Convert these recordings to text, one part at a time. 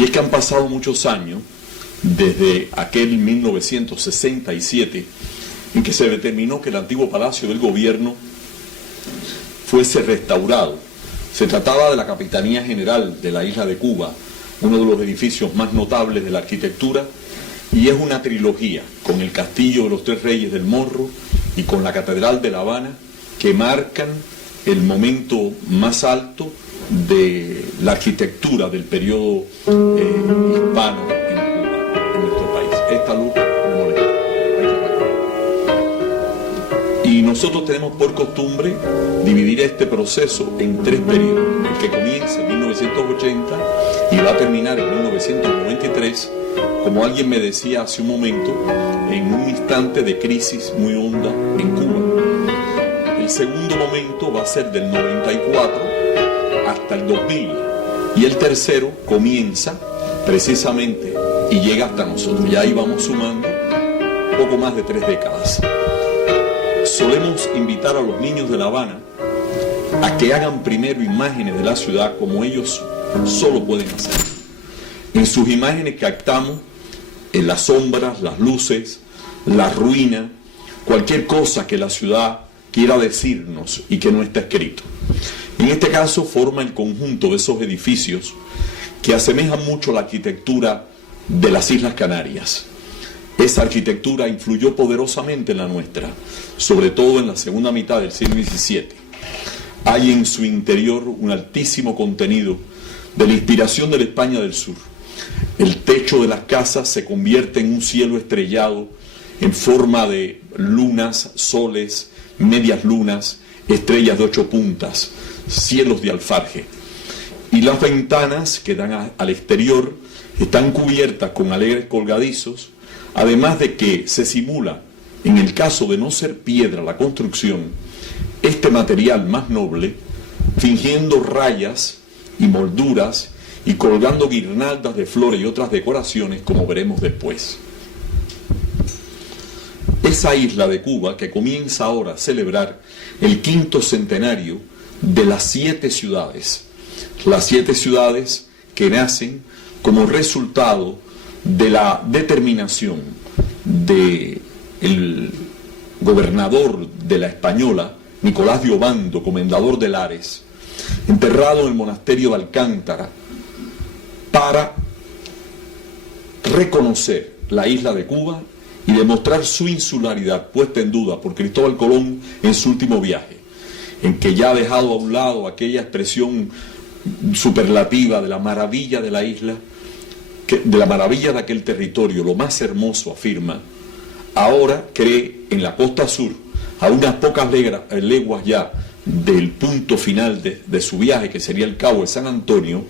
Y es que han pasado muchos años desde aquel 1967 en que se determinó que el antiguo Palacio del Gobierno fuese restaurado. Se trataba de la Capitanía General de la isla de Cuba, uno de los edificios más notables de la arquitectura, y es una trilogía, con el Castillo de los Tres Reyes del Morro y con la Catedral de La Habana, que marcan el momento más alto de la arquitectura del periodo hispano en Cuba, en nuestro país. Esta luz me molesta. Y nosotros tenemos por costumbre dividir este proceso en tres periodos: el que comienza en 1980 y va a terminar en 1993, como alguien me decía hace un momento, en un instante de crisis muy honda en Cuba. El segundo momento va a ser del 94 hasta el 2000, y el tercero comienza precisamente y llega hasta nosotros. Ya ahí vamos sumando poco más de 3 décadas. Solemos invitar a los niños de La Habana a que hagan primero imágenes de la ciudad como ellos solo pueden hacer. En sus imágenes captamos en las sombras, las luces, la ruina, cualquier cosa que la ciudad quiera decirnos y que no está escrito. En este caso forma el conjunto de esos edificios que asemejan mucho la arquitectura de las Islas Canarias. Esa arquitectura influyó poderosamente en la nuestra, sobre todo en la segunda mitad del siglo XVII. Hay en su interior un altísimo contenido de la inspiración de la España del Sur. El techo de las casas se convierte en un cielo estrellado en forma de lunas, soles, medias lunas, estrellas de 8 puntas, cielos de alfarje. Y las ventanas que dan al exterior están cubiertas con alegres colgadizos, además de que se simula, en el caso de no ser piedra la construcción, este material más noble, fingiendo rayas y molduras y colgando guirnaldas de flores y otras decoraciones, como veremos después. Esa isla de Cuba que comienza ahora a celebrar el 5º centenario de las 7 ciudades, las 7 ciudades que nacen como resultado de la determinación del gobernador de la Española, Nicolás de Obando, comendador de Lares, enterrado en el monasterio de Alcántara, para reconocer la isla de Cuba y demostrar su insularidad puesta en duda por Cristóbal Colón en su último viaje, en que ya ha dejado a un lado aquella expresión superlativa de la maravilla de la isla, de la maravilla de aquel territorio, lo más hermoso, afirma. Ahora cree en la costa sur, a unas pocas leguas ya del punto final de su viaje, que sería el Cabo de San Antonio,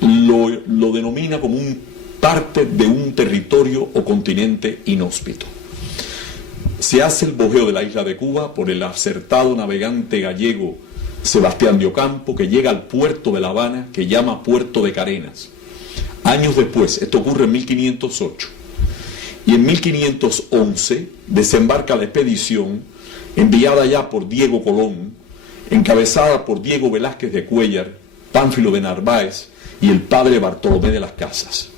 lo denomina como parte de un territorio o continente inhóspito. Se hace el bojeo de la isla de Cuba por el acertado navegante gallego Sebastián de Ocampo, que llega al puerto de La Habana, que llama Puerto de Carenas. Años después, esto ocurre en 1508, y en 1511 desembarca la expedición enviada ya por Diego Colón, encabezada por Diego Velázquez de Cuéllar, Pánfilo de Narváez y el padre Bartolomé de las Casas,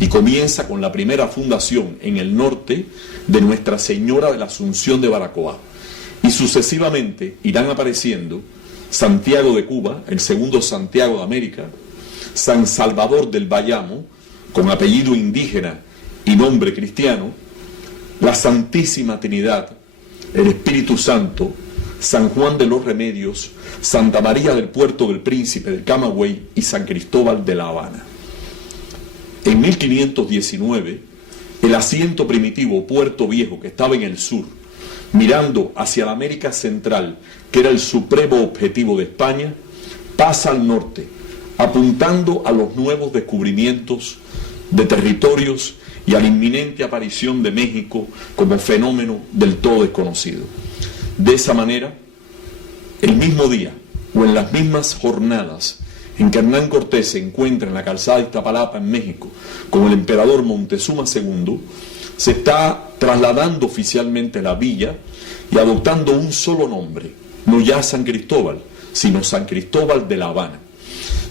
y comienza con la primera fundación en el norte de Nuestra Señora de la Asunción de Baracoa, y sucesivamente irán apareciendo Santiago de Cuba, el segundo Santiago de América, San Salvador del Bayamo, con apellido indígena y nombre cristiano, la Santísima Trinidad, el Espíritu Santo, San Juan de los Remedios, Santa María del Puerto del Príncipe del Camagüey y San Cristóbal de La Habana. En 1519, el asiento primitivo Puerto Viejo, que estaba en el sur, mirando hacia la América Central, que era el supremo objetivo de España, pasa al norte, apuntando a los nuevos descubrimientos de territorios y a la inminente aparición de México como fenómeno del todo desconocido. De esa manera, el mismo día o en las mismas jornadas en que Hernán Cortés se encuentra en la calzada de Iztapalapa en México con el emperador Montezuma II, se está trasladando oficialmente a la villa y adoptando un solo nombre, no ya San Cristóbal, sino San Cristóbal de La Habana.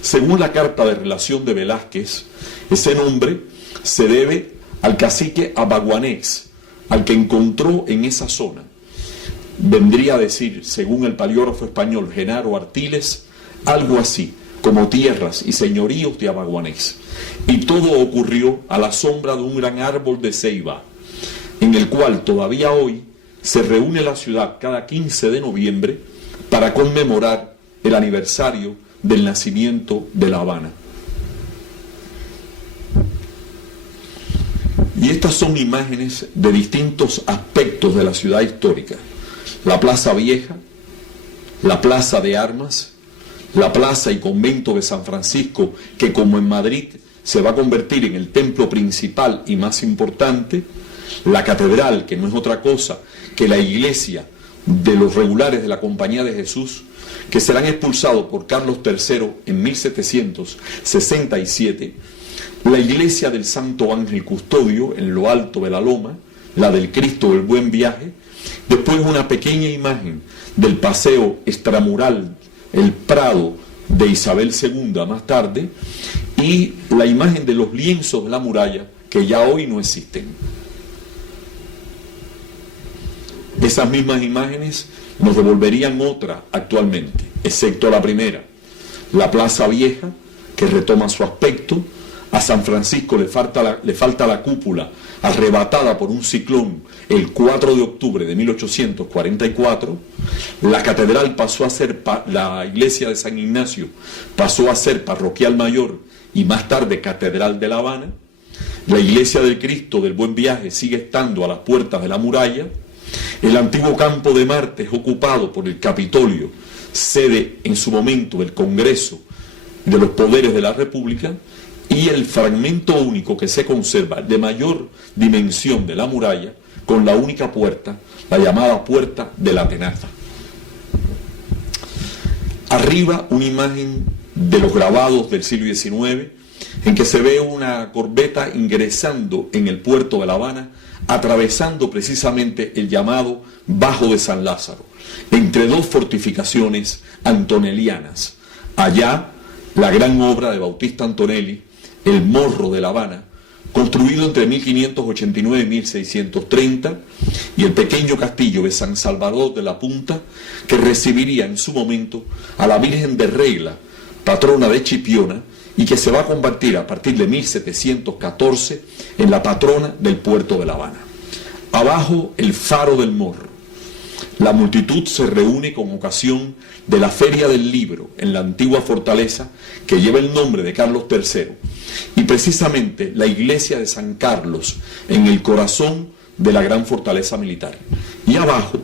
Según la carta de relación de Velázquez, ese nombre se debe al cacique Abaguanex, al que encontró en esa zona. Vendría a decir, según el paleógrafo español Genaro Artiles, algo así como tierras y señoríos de Abaguanex. Y todo ocurrió a la sombra de un gran árbol de ceiba, en el cual todavía hoy se reúne la ciudad cada 15 de noviembre para conmemorar el aniversario del nacimiento de La Habana. Y estas son imágenes de distintos aspectos de la ciudad histórica. La Plaza Vieja, la Plaza de Armas, la Plaza y Convento de San Francisco, que como en Madrid se va a convertir en el templo principal y más importante, la Catedral, que no es otra cosa que la iglesia de los regulares de la Compañía de Jesús, que serán expulsados por Carlos III en 1767, la iglesia del Santo Ángel Custodio en lo alto de la loma, la del Cristo del Buen Viaje, después una pequeña imagen del paseo extramural, el Prado de Isabel II más tarde, y la imagen de los lienzos de la muralla que ya hoy no existen. Esas mismas imágenes nos devolverían otra actualmente, excepto la primera, la Plaza Vieja, que retoma su aspecto. A San Francisco le falta la cúpula, arrebatada por un ciclón el 4 de octubre de 1844. La catedral pasó a ser, la iglesia de San Ignacio pasó a ser parroquial mayor y más tarde catedral de La Habana. La iglesia del Cristo del Buen Viaje sigue estando a las puertas de la muralla. El antiguo campo de Marte es ocupado por el Capitolio, sede en su momento del Congreso de los Poderes de la República, y el fragmento único que se conserva de mayor dimensión de la muralla, con la única puerta, la llamada Puerta de la Tenaza. Arriba una imagen de los grabados del siglo XIX, en que se ve una corbeta ingresando en el puerto de La Habana, atravesando precisamente el llamado Bajo de San Lázaro, entre dos fortificaciones antonellianas. Allá, la gran obra de Bautista Antonelli, El Morro de La Habana, construido entre 1589 y 1630, y el pequeño castillo de San Salvador de la Punta, que recibiría en su momento a la Virgen de Regla, patrona de Chipiona, y que se va a convertir a partir de 1714 en la patrona del puerto de La Habana. Abajo, el Faro del Morro. La multitud se reúne con ocasión de la Feria del Libro en la antigua fortaleza que lleva el nombre de Carlos III, y precisamente la iglesia de San Carlos en el corazón de la gran fortaleza militar. Y abajo,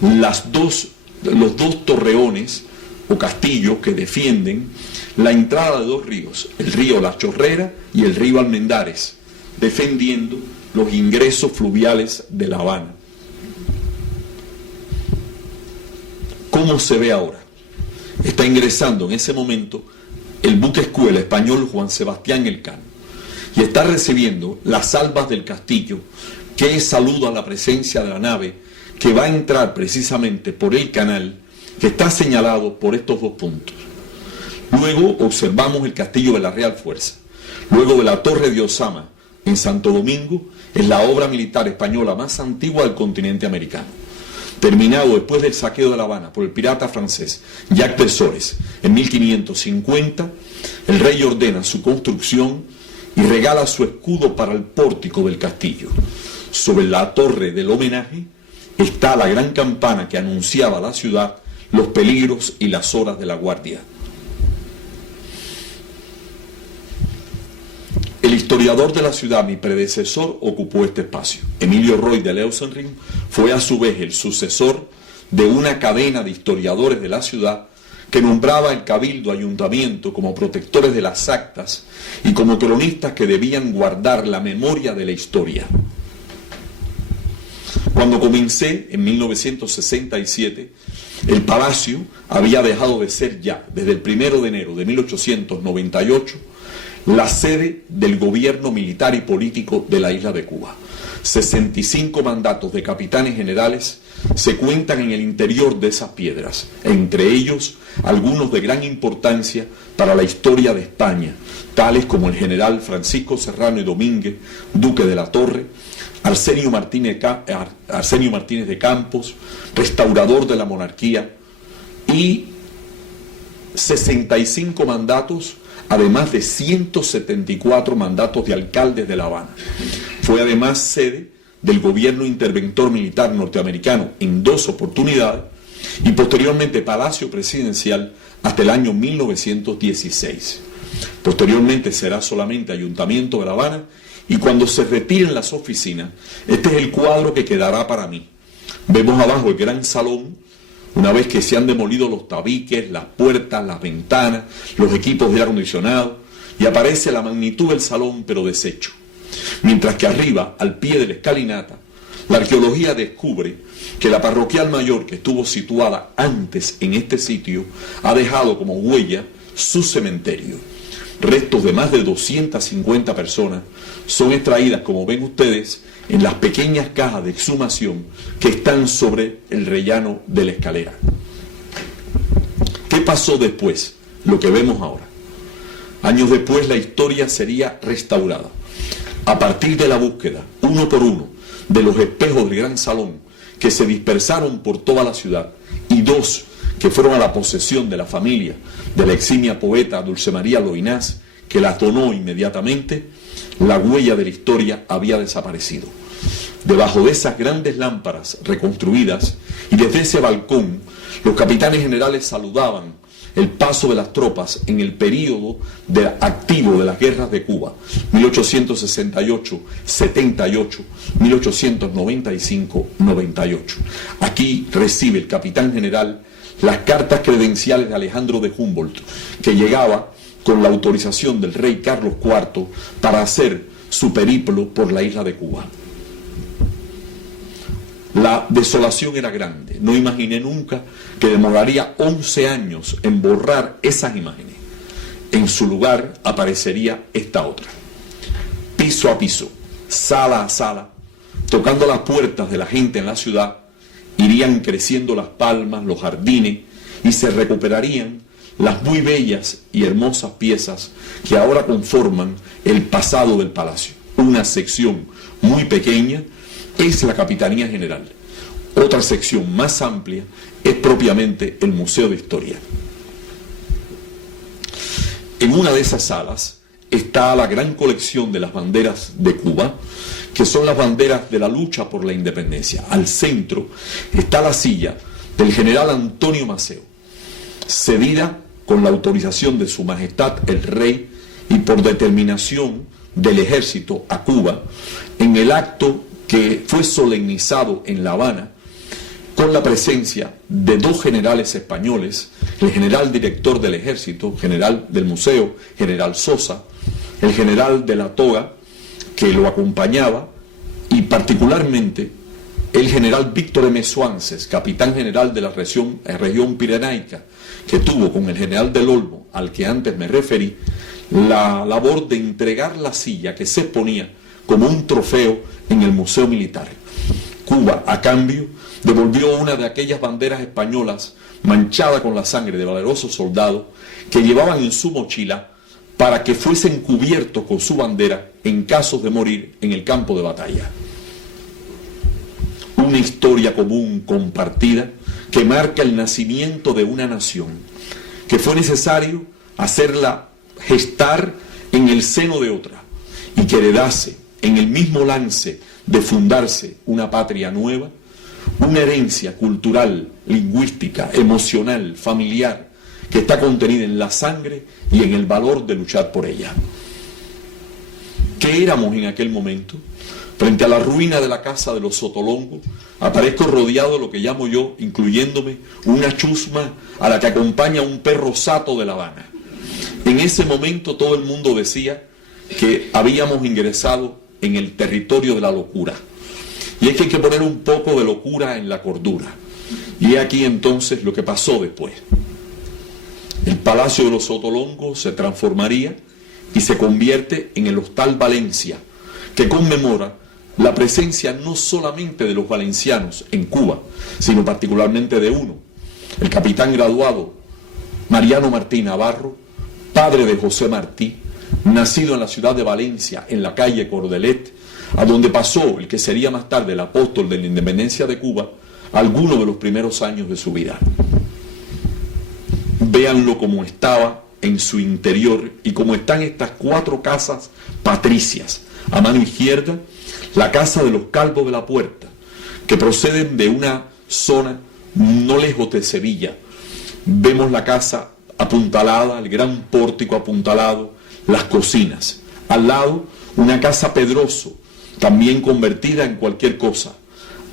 los dos torreones o castillos que defienden la entrada de dos ríos, el río La Chorrera y el río Almendares, defendiendo los ingresos fluviales de La Habana. ¿Cómo se ve ahora? Está ingresando en ese momento el buque escuela español Juan Sebastián Elcano y está recibiendo las salvas del castillo, que saluda la presencia de la nave que va a entrar precisamente por el canal que está señalado por estos dos puntos. Luego observamos el castillo de la Real Fuerza. Luego de la Torre de Osama en Santo Domingo, es la obra militar española más antigua del continente americano. Terminado después del saqueo de La Habana por el pirata francés Jacques de Sores en 1550, el rey ordena su construcción y regala su escudo para el pórtico del castillo. Sobre la torre del homenaje está la gran campana que anunciaba a la ciudad los peligros y las horas de la guardia. El historiador de la ciudad, mi predecesor, ocupó este espacio. Emilio Roy de Leusenring fue a su vez el sucesor de una cadena de historiadores de la ciudad que nombraba el cabildo ayuntamiento como protectores de las actas y como cronistas que debían guardar la memoria de la historia. Cuando comencé en 1967, el palacio había dejado de ser ya, desde el 1 de enero de 1898, la sede del gobierno militar y político de la isla de Cuba. 65 mandatos de capitanes generales se cuentan en el interior de esas piedras, entre ellos algunos de gran importancia para la historia de España, tales como el general Francisco Serrano y Domínguez, duque de la Torre, Arsenio Martínez de Campos, restaurador de la monarquía, y 65 mandatos, además de 174 mandatos de alcaldes de La Habana. Fue además sede del gobierno interventor militar norteamericano en 2 oportunidades y posteriormente Palacio Presidencial hasta el año 1916. Posteriormente será solamente Ayuntamiento de La Habana, y cuando se retiren las oficinas, este es el cuadro que quedará para mí. Vemos abajo el gran salón, una vez que se han demolido los tabiques, las puertas, las ventanas, los equipos de aire acondicionado, y aparece la magnitud del salón pero deshecho. Mientras que arriba, al pie de la escalinata, la arqueología descubre que la parroquial mayor que estuvo situada antes en este sitio ha dejado como huella su cementerio. Restos de más de 250 personas son extraídas, como ven ustedes, en las pequeñas cajas de exhumación que están sobre el rellano de la escalera. ¿Qué pasó después? Lo que vemos ahora. Años después la historia sería restaurada. A partir de la búsqueda, uno por uno, de los espejos del gran salón que se dispersaron por toda la ciudad, y 2 que fueron a la posesión de la familia de la eximia poeta Dulce María Loinás, que las donó inmediatamente, la huella de la historia había desaparecido. Debajo de esas grandes lámparas reconstruidas y desde ese balcón, los capitanes generales saludaban el paso de las tropas en el período activo de las guerras de Cuba, 1868-78, 1895-98. Aquí recibe el capitán general las cartas credenciales de Alejandro de Humboldt, que llegaba con la autorización del rey Carlos IV para hacer su periplo por la isla de Cuba. La desolación era grande. No imaginé nunca que demoraría 11 años en borrar esas imágenes. En su lugar aparecería esta otra. Piso a piso, sala a sala, tocando las puertas de la gente en la ciudad, irían creciendo las palmas, los jardines, y se recuperarían las muy bellas y hermosas piezas que ahora conforman el pasado del palacio. Una sección muy pequeña es la Capitanía General. Otra sección más amplia es propiamente el Museo de Historia. En una de esas salas está la gran colección de las banderas de Cuba, que son las banderas de la lucha por la independencia. Al centro está la silla del general Antonio Maceo, cedida con la autorización de Su Majestad el Rey y por determinación del ejército a Cuba, en el acto que fue solemnizado en La Habana con la presencia de 2 generales españoles, el general director del ejército, general del museo, general Sosa, el general de la toga, que lo acompañaba, y particularmente el general Víctor M. Suances, capitán general de la región pirenaica, que tuvo con el general del Olmo, al que antes me referí, la labor de entregar la silla que se exponía como un trofeo en el Museo Militar. Cuba, a cambio, devolvió una de aquellas banderas españolas manchada con la sangre de valerosos soldados que llevaban en su mochila para que fuesen cubiertos con su bandera en caso de morir en el campo de batalla. Una historia común, compartida, que marca el nacimiento de una nación, que fue necesario hacerla gestar en el seno de otra, y que heredase en el mismo lance de fundarse una patria nueva, una herencia cultural, lingüística, emocional, familiar, que está contenida en la sangre y en el valor de luchar por ella. ¿Qué éramos en aquel momento? Frente a la ruina de la casa de los Sotolongos, aparezco rodeado de lo que llamo yo, incluyéndome, una chusma a la que acompaña un perro sato de La Habana. En ese momento todo el mundo decía que habíamos ingresado en el territorio de la locura. Y es que hay que poner un poco de locura en la cordura. Y aquí entonces lo que pasó después. El Palacio de los Sotolongos se transformaría y se convierte en el Hostal Valencia, que conmemora la presencia no solamente de los valencianos en Cuba, sino particularmente de uno, el capitán graduado Mariano Martí Navarro, padre de José Martí, nacido en la ciudad de Valencia, en la calle Cordelet, a donde pasó el que sería más tarde el apóstol de la independencia de Cuba, algunos de los primeros años de su vida. Véanlo como estaba en su interior y como están estas 4 casas patricias. A mano izquierda, la casa de los Calvos de la Puerta, que proceden de una zona no lejos de Sevilla. Vemos la casa apuntalada, el gran pórtico apuntalado, las cocinas. Al lado, una casa Pedroso, también convertida en cualquier cosa.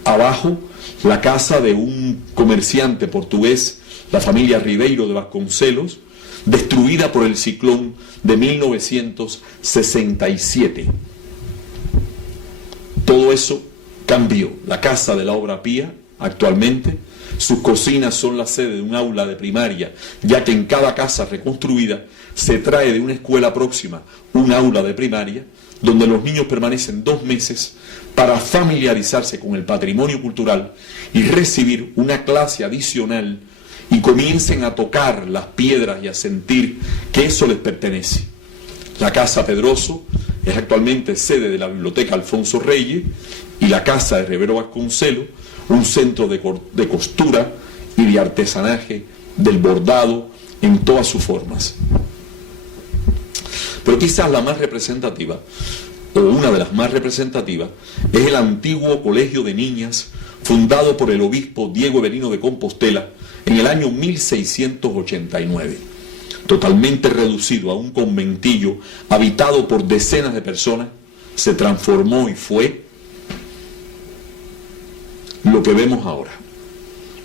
Abajo, la casa de un comerciante portugués, la familia Ribeiro de Vasconcelos, destruida por el ciclón de 1967. Todo eso cambió. La casa de la Obra Pía, actualmente, sus cocinas son la sede de un aula de primaria, ya que en cada casa reconstruida se trae de una escuela próxima un aula de primaria, donde los niños permanecen 2 meses para familiarizarse con el patrimonio cultural y recibir una clase adicional y comiencen a tocar las piedras y a sentir que eso les pertenece. La Casa Pedroso es actualmente sede de la Biblioteca Alfonso Reyes y la Casa de Rivero Vasconcelos, un centro de costura y de artesanaje del bordado en todas sus formas. Pero quizás la más representativa, o una de las más representativas, es el antiguo colegio de niñas fundado por el obispo Diego Everino de Compostela en el año 1689. Totalmente reducido a un conventillo habitado por decenas de personas, se transformó y fue lo que vemos ahora.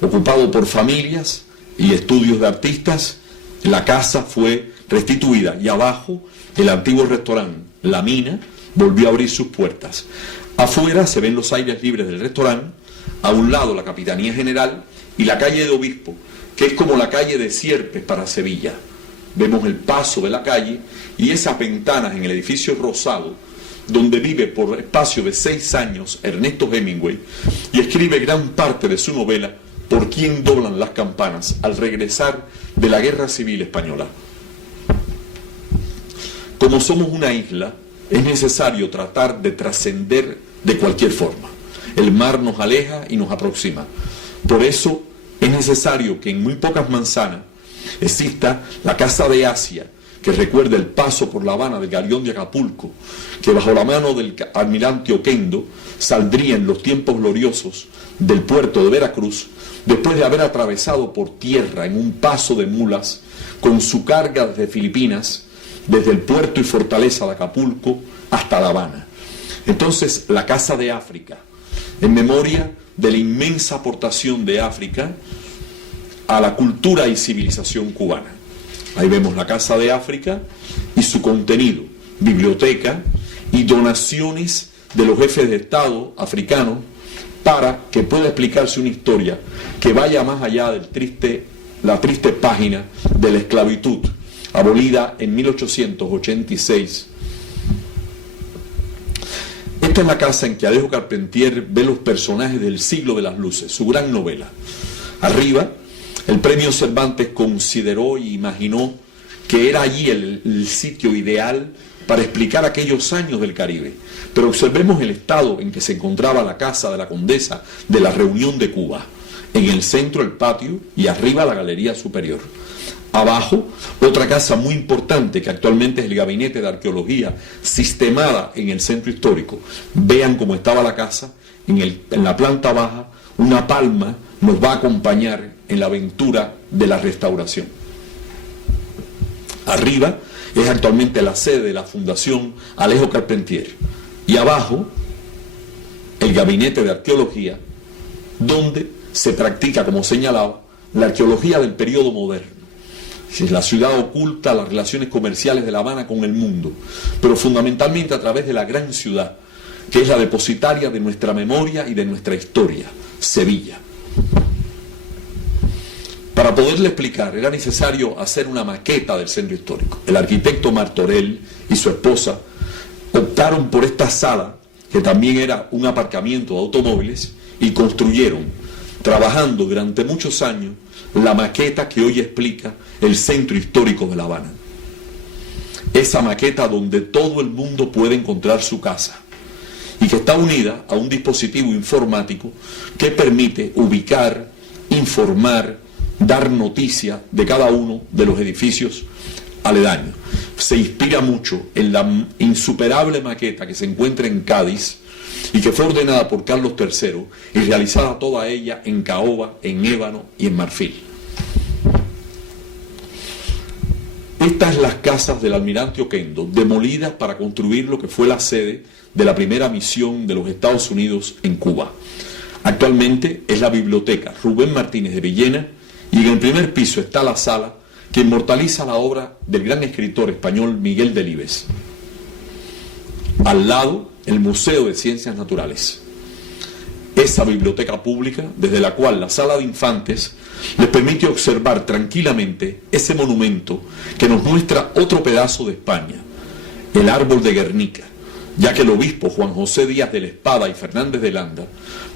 Ocupado por familias y estudios de artistas, la casa fue restituida y abajo el antiguo restaurante La Mina volvió a abrir sus puertas. Afuera se ven los aires libres del restaurante, a un lado la Capitanía General y la calle de Obispo, que es como la calle de Sierpes para Sevilla. Vemos el paso de la calle y esas ventanas en el edificio Rosado, donde vive por espacio de 6 años Ernesto Hemingway y escribe gran parte de su novela Por quién doblan las campanas al regresar de la Guerra Civil Española. Como somos una isla, es necesario tratar de trascender de cualquier forma. El mar nos aleja y nos aproxima. Por eso es necesario que en muy pocas manzanas exista la Casa de Asia, que recuerda el paso por La Habana del galeón de Acapulco, que bajo la mano del almirante Oquendo saldría en los tiempos gloriosos del puerto de Veracruz, después de haber atravesado por tierra en un paso de mulas con su carga desde Filipinas, desde el puerto y fortaleza de Acapulco hasta La Habana. Entonces, la Casa de África, en memoria de la inmensa aportación de África a la cultura y civilización cubana. Ahí vemos la Casa de África y su contenido, biblioteca y donaciones de los jefes de Estado africanos para que pueda explicarse una historia que vaya más allá del la triste página de la esclavitud, abolida en 1886. Esta es la casa en que Alejo Carpentier ve los personajes del Siglo de las Luces, su gran novela. Arriba, el Premio Cervantes consideró y imaginó que era allí el sitio ideal para explicar aquellos años del Caribe. Pero observemos el estado en que se encontraba la casa de la Condesa de la Reunión de Cuba. En el centro el patio y arriba la galería superior. Abajo, otra casa muy importante que actualmente es el Gabinete de Arqueología, sistemada en el centro histórico. Vean cómo estaba la casa. En la planta baja, una palma nos va a acompañar en la aventura de la restauración. Arriba es actualmente la sede de la Fundación Alejo Carpentier. Y abajo, el Gabinete de Arqueología, donde se practica, como señalaba, la arqueología del periodo moderno. La ciudad oculta las relaciones comerciales de La Habana con el mundo, pero fundamentalmente a través de la gran ciudad, que es la depositaria de nuestra memoria y de nuestra historia, Sevilla. Para poderle explicar era necesario hacer una maqueta del centro histórico. El arquitecto Martorell y su esposa optaron por esta sala, que también era un aparcamiento de automóviles, y construyeron, trabajando durante muchos años, la maqueta que hoy explica el centro histórico de La Habana. Esa maqueta donde todo el mundo puede encontrar su casa y que está unida a un dispositivo informático que permite ubicar, informar, dar noticia de cada uno de los edificios aledaños. Se inspira mucho en la insuperable maqueta que se encuentra en Cádiz y que fue ordenada por Carlos III y realizada toda ella en caoba, en ébano y en marfil. Estas las casas del almirante Oquendo, demolidas para construir lo que fue la sede de la primera misión de los Estados Unidos en Cuba. Actualmente es la biblioteca Rubén Martínez de Villena, y en el primer piso está la sala que inmortaliza la obra del gran escritor español Miguel Delibes. Al lado, el Museo de Ciencias Naturales. Esa biblioteca pública, desde la cual la sala de infantes les permite observar tranquilamente ese monumento que nos muestra otro pedazo de España, el árbol de Guernica, ya que el obispo Juan José Díaz de la Espada y Fernández de Landa,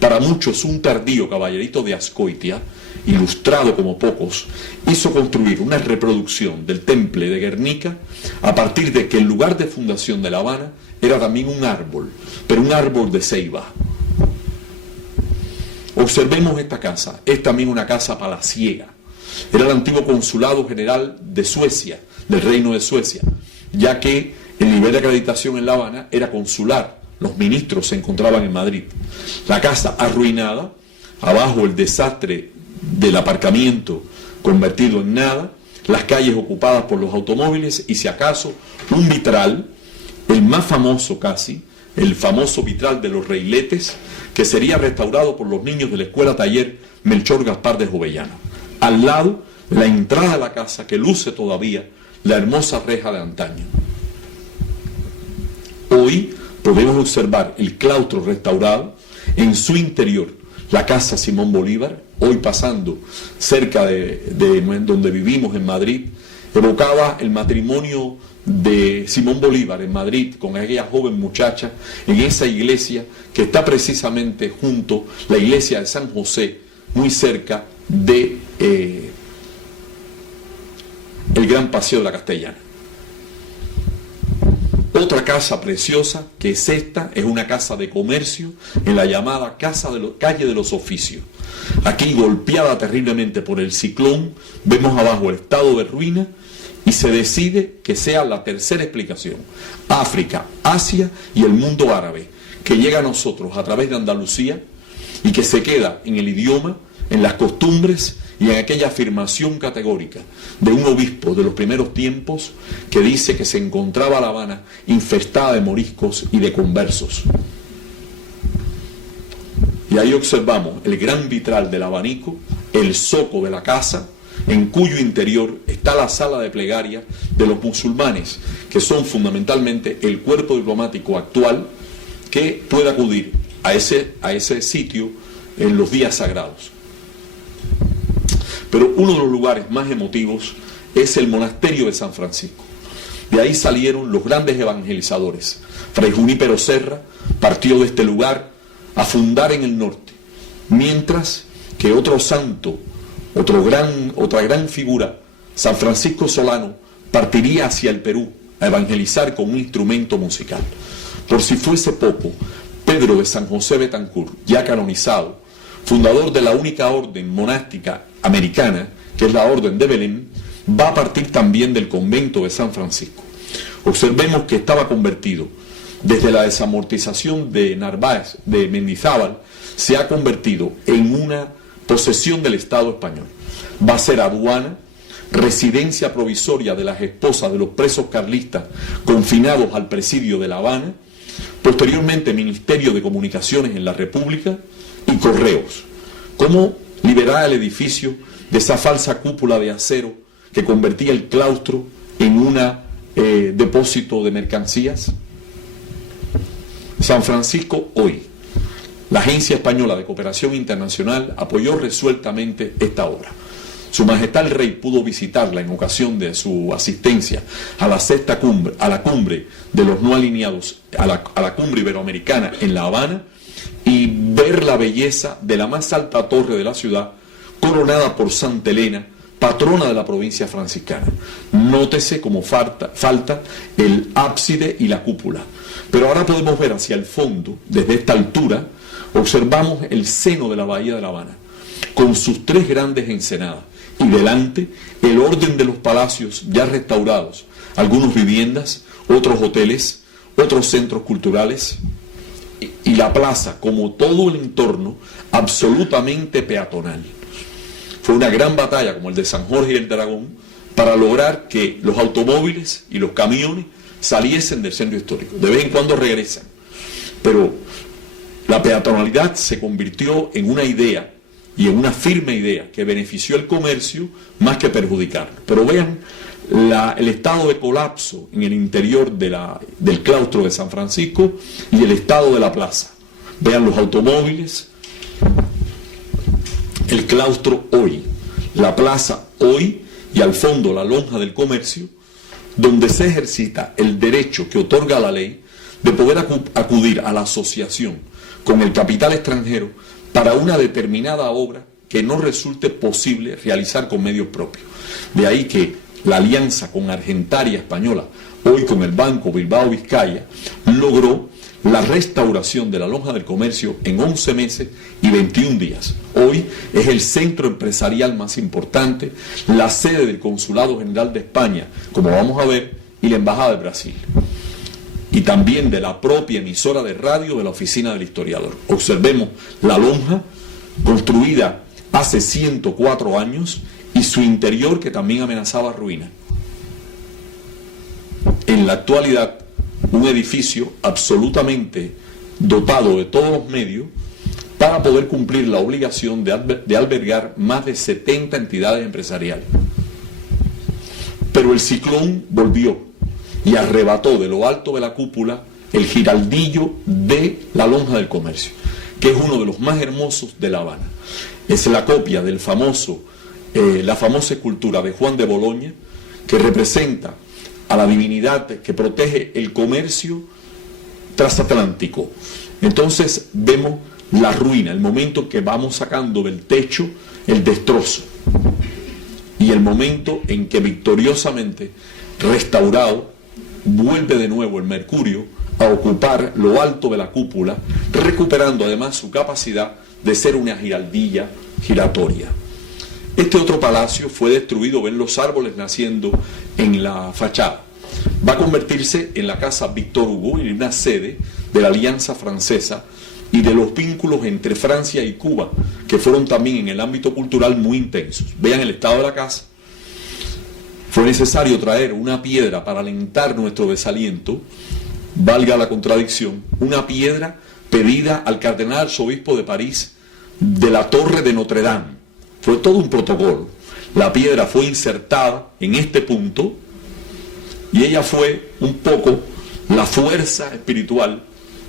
para muchos un tardío caballerito de Azcoitia, ilustrado como pocos, hizo construir una reproducción del temple de Guernica a partir de que el lugar de fundación de La Habana era también un árbol, pero un árbol de ceiba. Observemos esta casa, es también una casa palaciega. Era el antiguo consulado general de Suecia, del Reino de Suecia, ya que el nivel de acreditación en La Habana era consular, los ministros se encontraban en Madrid. La casa arruinada, abajo el desastre del aparcamiento convertido en nada, las calles ocupadas por los automóviles y si acaso un vitral, el más famoso casi, el famoso vitral de los Reiletes, que sería restaurado por los niños de la escuela taller Melchor Gaspar de Jovellano. Al lado, la entrada a la casa que luce todavía la hermosa reja de antaño. Hoy podemos observar el claustro restaurado, en su interior la casa Simón Bolívar, hoy pasando cerca de donde vivimos en Madrid, evocaba el matrimonio de Simón Bolívar en Madrid con aquella joven muchacha en esa iglesia que está precisamente junto a la iglesia de San José, muy cerca de el Gran Paseo de la Castellana. Otra casa preciosa que es esta, es una casa de comercio en la llamada calle de los Oficios. Aquí, golpeada terriblemente por el ciclón, vemos abajo el estado de ruina y se decide que sea la tercera explicación: África, Asia y el mundo árabe, que llega a nosotros a través de Andalucía y que se queda en el idioma, en las costumbres y en aquella afirmación categórica de un obispo de los primeros tiempos que dice que se encontraba La Habana infestada de moriscos y de conversos. Y ahí observamos el gran vitral del abanico, el zoco de la casa, en cuyo interior está la sala de plegaria de los musulmanes, que son fundamentalmente el cuerpo diplomático actual que puede acudir a ese sitio en los días sagrados. Pero uno de los lugares más emotivos es el monasterio de San Francisco. De ahí salieron los grandes evangelizadores. Fray Junípero Serra partió de este lugar a fundar en el norte, mientras que otro santo, otra gran figura, San Francisco Solano, partiría hacia el Perú a evangelizar con un instrumento musical. Por si fuese poco, Pedro de San José Betancourt, ya canonizado, fundador de la única orden monástica americana, que es la Orden de Belén, va a partir también del convento de San Francisco. Observemos que estaba convertido, desde la desamortización de Narváez, de Mendizábal, se ha convertido en una posesión del Estado español. Va a ser aduana, residencia provisoria de las esposas de los presos carlistas confinados al presidio de La Habana, posteriormente Ministerio de Comunicaciones en la República y Correos. ¿Cómo liberar el edificio de esa falsa cúpula de acero que convertía el claustro en un depósito de mercancías? San Francisco hoy. La Agencia Española de Cooperación Internacional apoyó resueltamente esta obra. Su Majestad el Rey pudo visitarla en ocasión de su asistencia a la sexta cumbre, a la cumbre de los no alineados, a la cumbre iberoamericana en La Habana, y ver la belleza de la más alta torre de la ciudad, coronada por Santa Elena, patrona de la provincia franciscana. Nótese como falta el ábside y la cúpula. Pero ahora podemos ver hacia el fondo, desde esta altura, observamos el seno de la bahía de La Habana, con sus tres grandes ensenadas, y delante el orden de los palacios ya restaurados, algunas viviendas, otros hoteles, otros centros culturales, y la plaza, como todo el entorno, absolutamente peatonal. Fue una gran batalla, como el de San Jorge y el Dragón, para lograr que los automóviles y los camiones saliesen del centro histórico. De vez en cuando regresan, pero la peatonalidad se convirtió en una idea, y en una firme idea que benefició el comercio más que perjudicarlo. Pero vean el estado de colapso en el interior del claustro de San Francisco y el estado de la plaza. Vean los automóviles, el claustro hoy, la plaza hoy, y al fondo la lonja del comercio, donde se ejercita el derecho que otorga la ley de poder acudir a la asociación con el capital extranjero para una determinada obra que no resulte posible realizar con medios propios. De ahí que la alianza con Argentaria Española, hoy con el Banco Bilbao Vizcaya, logró la restauración de la lonja del comercio en 11 meses y 21 días. Hoy es el centro empresarial más importante, la sede del Consulado General de España, como vamos a ver, y la Embajada de Brasil. Y también de la propia emisora de radio de la Oficina del Historiador. Observemos la lonja, construida hace 104 años, y su interior, que también amenazaba ruina. En la actualidad, un edificio absolutamente dotado de todos los medios para poder cumplir la obligación de albergar más de 70 entidades empresariales. Pero el ciclón volvió y arrebató de lo alto de la cúpula el giraldillo de la lonja del comercio, que es uno de los más hermosos de La Habana. Es la copia del la famosa escultura de Juan de Boloña, que representa a la divinidad que protege el comercio transatlántico. Entonces vemos la ruina, el momento en que vamos sacando del techo el destrozo, y el momento en que victoriosamente restaurado vuelve de nuevo el Mercurio a ocupar lo alto de la cúpula, recuperando además su capacidad de ser una giraldilla giratoria. Este otro palacio fue destruido, ven los árboles naciendo en la fachada. Va a convertirse en la Casa Victor Hugo, en una sede de la Alianza Francesa y de los vínculos entre Francia y Cuba, que fueron también en el ámbito cultural muy intensos. Vean el estado de la casa. Fue necesario traer una piedra para alentar nuestro desaliento, valga la contradicción, una piedra pedida al cardenal arzobispo de París de la Torre de Notre Dame. Fue todo un protocolo. La piedra fue insertada en este punto y ella fue un poco la fuerza espiritual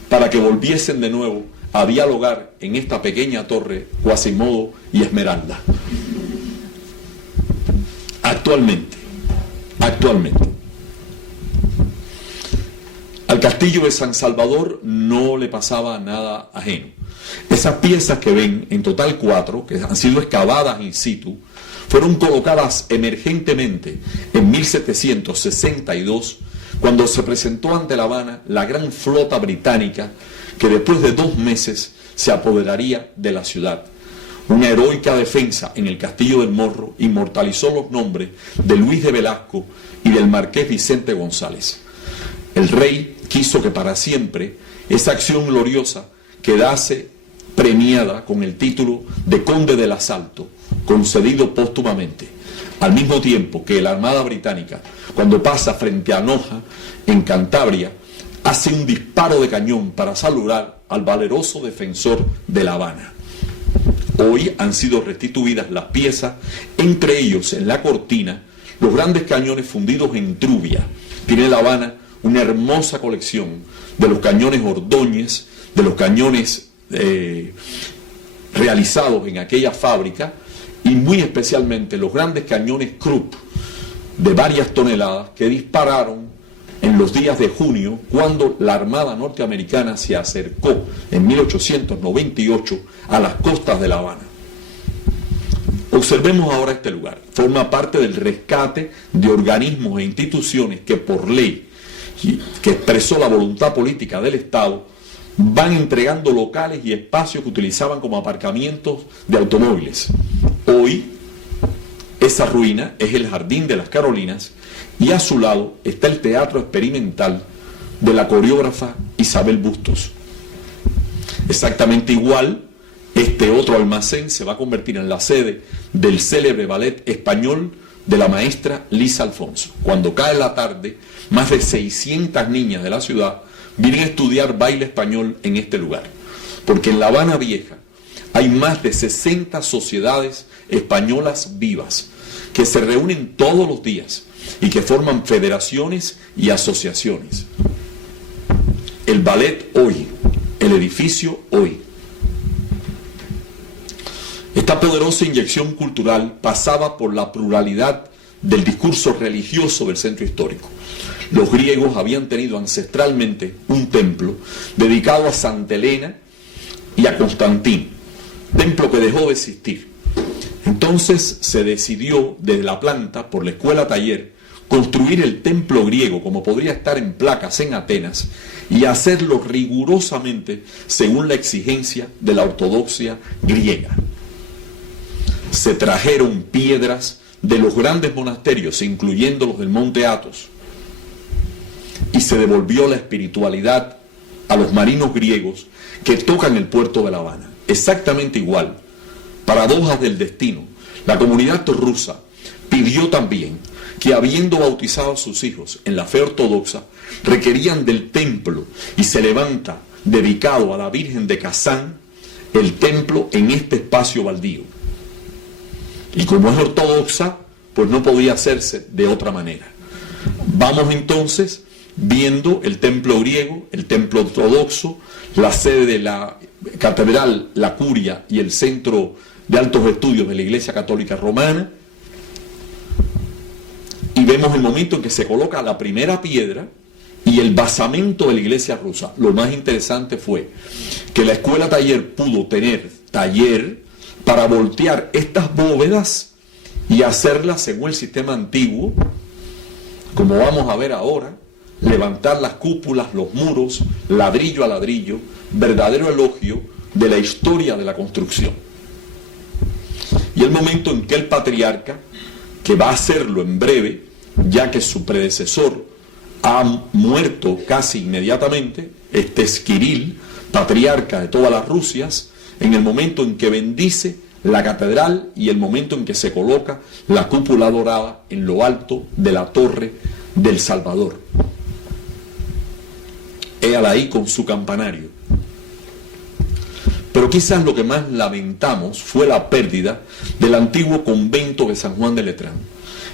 para que volviesen de nuevo a dialogar en esta pequeña torre Quasimodo y Esmeralda. Actualmente, al castillo de San Salvador no le pasaba nada ajeno. Esas piezas que ven, en total 4, que han sido excavadas in situ, fueron colocadas emergentemente en 1762, cuando se presentó ante La Habana la gran flota británica que después de 2 meses se apoderaría de la ciudad. Una heroica defensa en el Castillo del Morro inmortalizó los nombres de Luis de Velasco y del marqués Vicente González. El rey quiso que para siempre esa acción gloriosa quedase premiada con el título de Conde del Asalto, concedido póstumamente, al mismo tiempo que la Armada Británica, cuando pasa frente a Noja, en Cantabria, hace un disparo de cañón para saludar al valeroso defensor de La Habana. Hoy han sido restituidas las piezas, entre ellos en la cortina, los grandes cañones fundidos en Trubia. Tiene La Habana una hermosa colección de los cañones Ordóñez, de los cañones realizados en aquella fábrica, y muy especialmente los grandes cañones Krupp de varias toneladas que dispararon en los días de junio, cuando la Armada norteamericana se acercó en 1898 a las costas de La Habana. Observemos ahora este lugar. Forma parte del rescate de organismos e instituciones que por ley, que expresó la voluntad política del Estado, van entregando locales y espacios que utilizaban como aparcamientos de automóviles. Hoy, esa ruina es el Jardín de las Carolinas y a su lado está el Teatro Experimental de la coreógrafa Isabel Bustos. Exactamente igual, este otro almacén se va a convertir en la sede del célebre ballet español de la maestra Lisa Alfonso. Cuando cae la tarde, más de 600 niñas de la ciudad vienen a estudiar baile español en este lugar, porque en La Habana Vieja hay más de 60 sociedades españolas vivas que se reúnen todos los días y que forman federaciones y asociaciones. El ballet hoy, el edificio hoy. Esta poderosa inyección cultural pasaba por la pluralidad del discurso religioso del centro histórico. Los griegos habían tenido ancestralmente un templo dedicado a Santa Elena y a Constantín, templo que dejó de existir. Entonces se decidió desde la planta, por la escuela taller, construir el templo griego como podría estar en placas en Atenas y hacerlo rigurosamente según la exigencia de la ortodoxia griega. Se trajeron piedras de los grandes monasterios, incluyendo los del Monte Athos, y se devolvió la espiritualidad a los marinos griegos que tocan el puerto de La Habana. Exactamente igual, paradojas del destino, la comunidad rusa pidió también que, habiendo bautizado a sus hijos en la fe ortodoxa, requerían del templo, y se levanta, dedicado a la Virgen de Kazán, el templo en este espacio baldío. Y como es ortodoxa, pues no podía hacerse de otra manera. Vamos entonces viendo el templo griego, el templo ortodoxo, la sede de la catedral, la curia y el centro de altos estudios de la Iglesia Católica Romana. Y vemos el momento en que se coloca la primera piedra y el basamento de la iglesia rusa. Lo más interesante fue que la escuela taller pudo tener taller para voltear estas bóvedas y hacerlas según el sistema antiguo, como vamos a ver ahora, levantar las cúpulas, los muros, ladrillo a ladrillo, verdadero elogio de la historia de la construcción. Y el momento en que el patriarca, que va a hacerlo en breve, ya que su predecesor ha muerto casi inmediatamente, este es Kirill, patriarca de todas las Rusias, en el momento en que bendice la catedral y el momento en que se coloca la cúpula dorada en lo alto de la Torre del Salvador. Éala ahí con su campanario. Pero quizás lo que más lamentamos fue la pérdida del antiguo convento de San Juan de Letrán.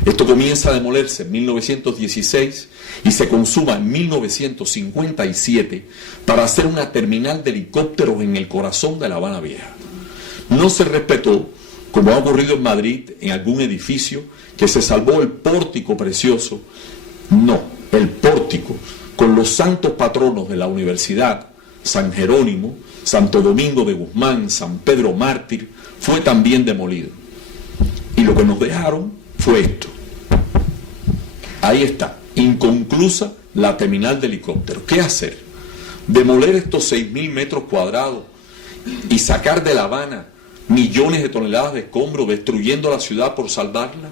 Esto comienza a demolerse en 1916 y se consuma en 1957 para hacer una terminal de helicópteros en el corazón de La Habana Vieja. No se respetó, como ha ocurrido en Madrid, en algún edificio, que se salvó el pórtico precioso. No, el pórtico, con los santos patronos de la universidad, San Jerónimo, Santo Domingo de Guzmán, San Pedro Mártir, fue también demolido. Y lo que nos dejaron fue esto. Ahí está, inconclusa la terminal de helicópteros. ¿Qué hacer? ¿Demoler estos 6.000 metros cuadrados y sacar de La Habana millones de toneladas de escombros, destruyendo la ciudad por salvarla?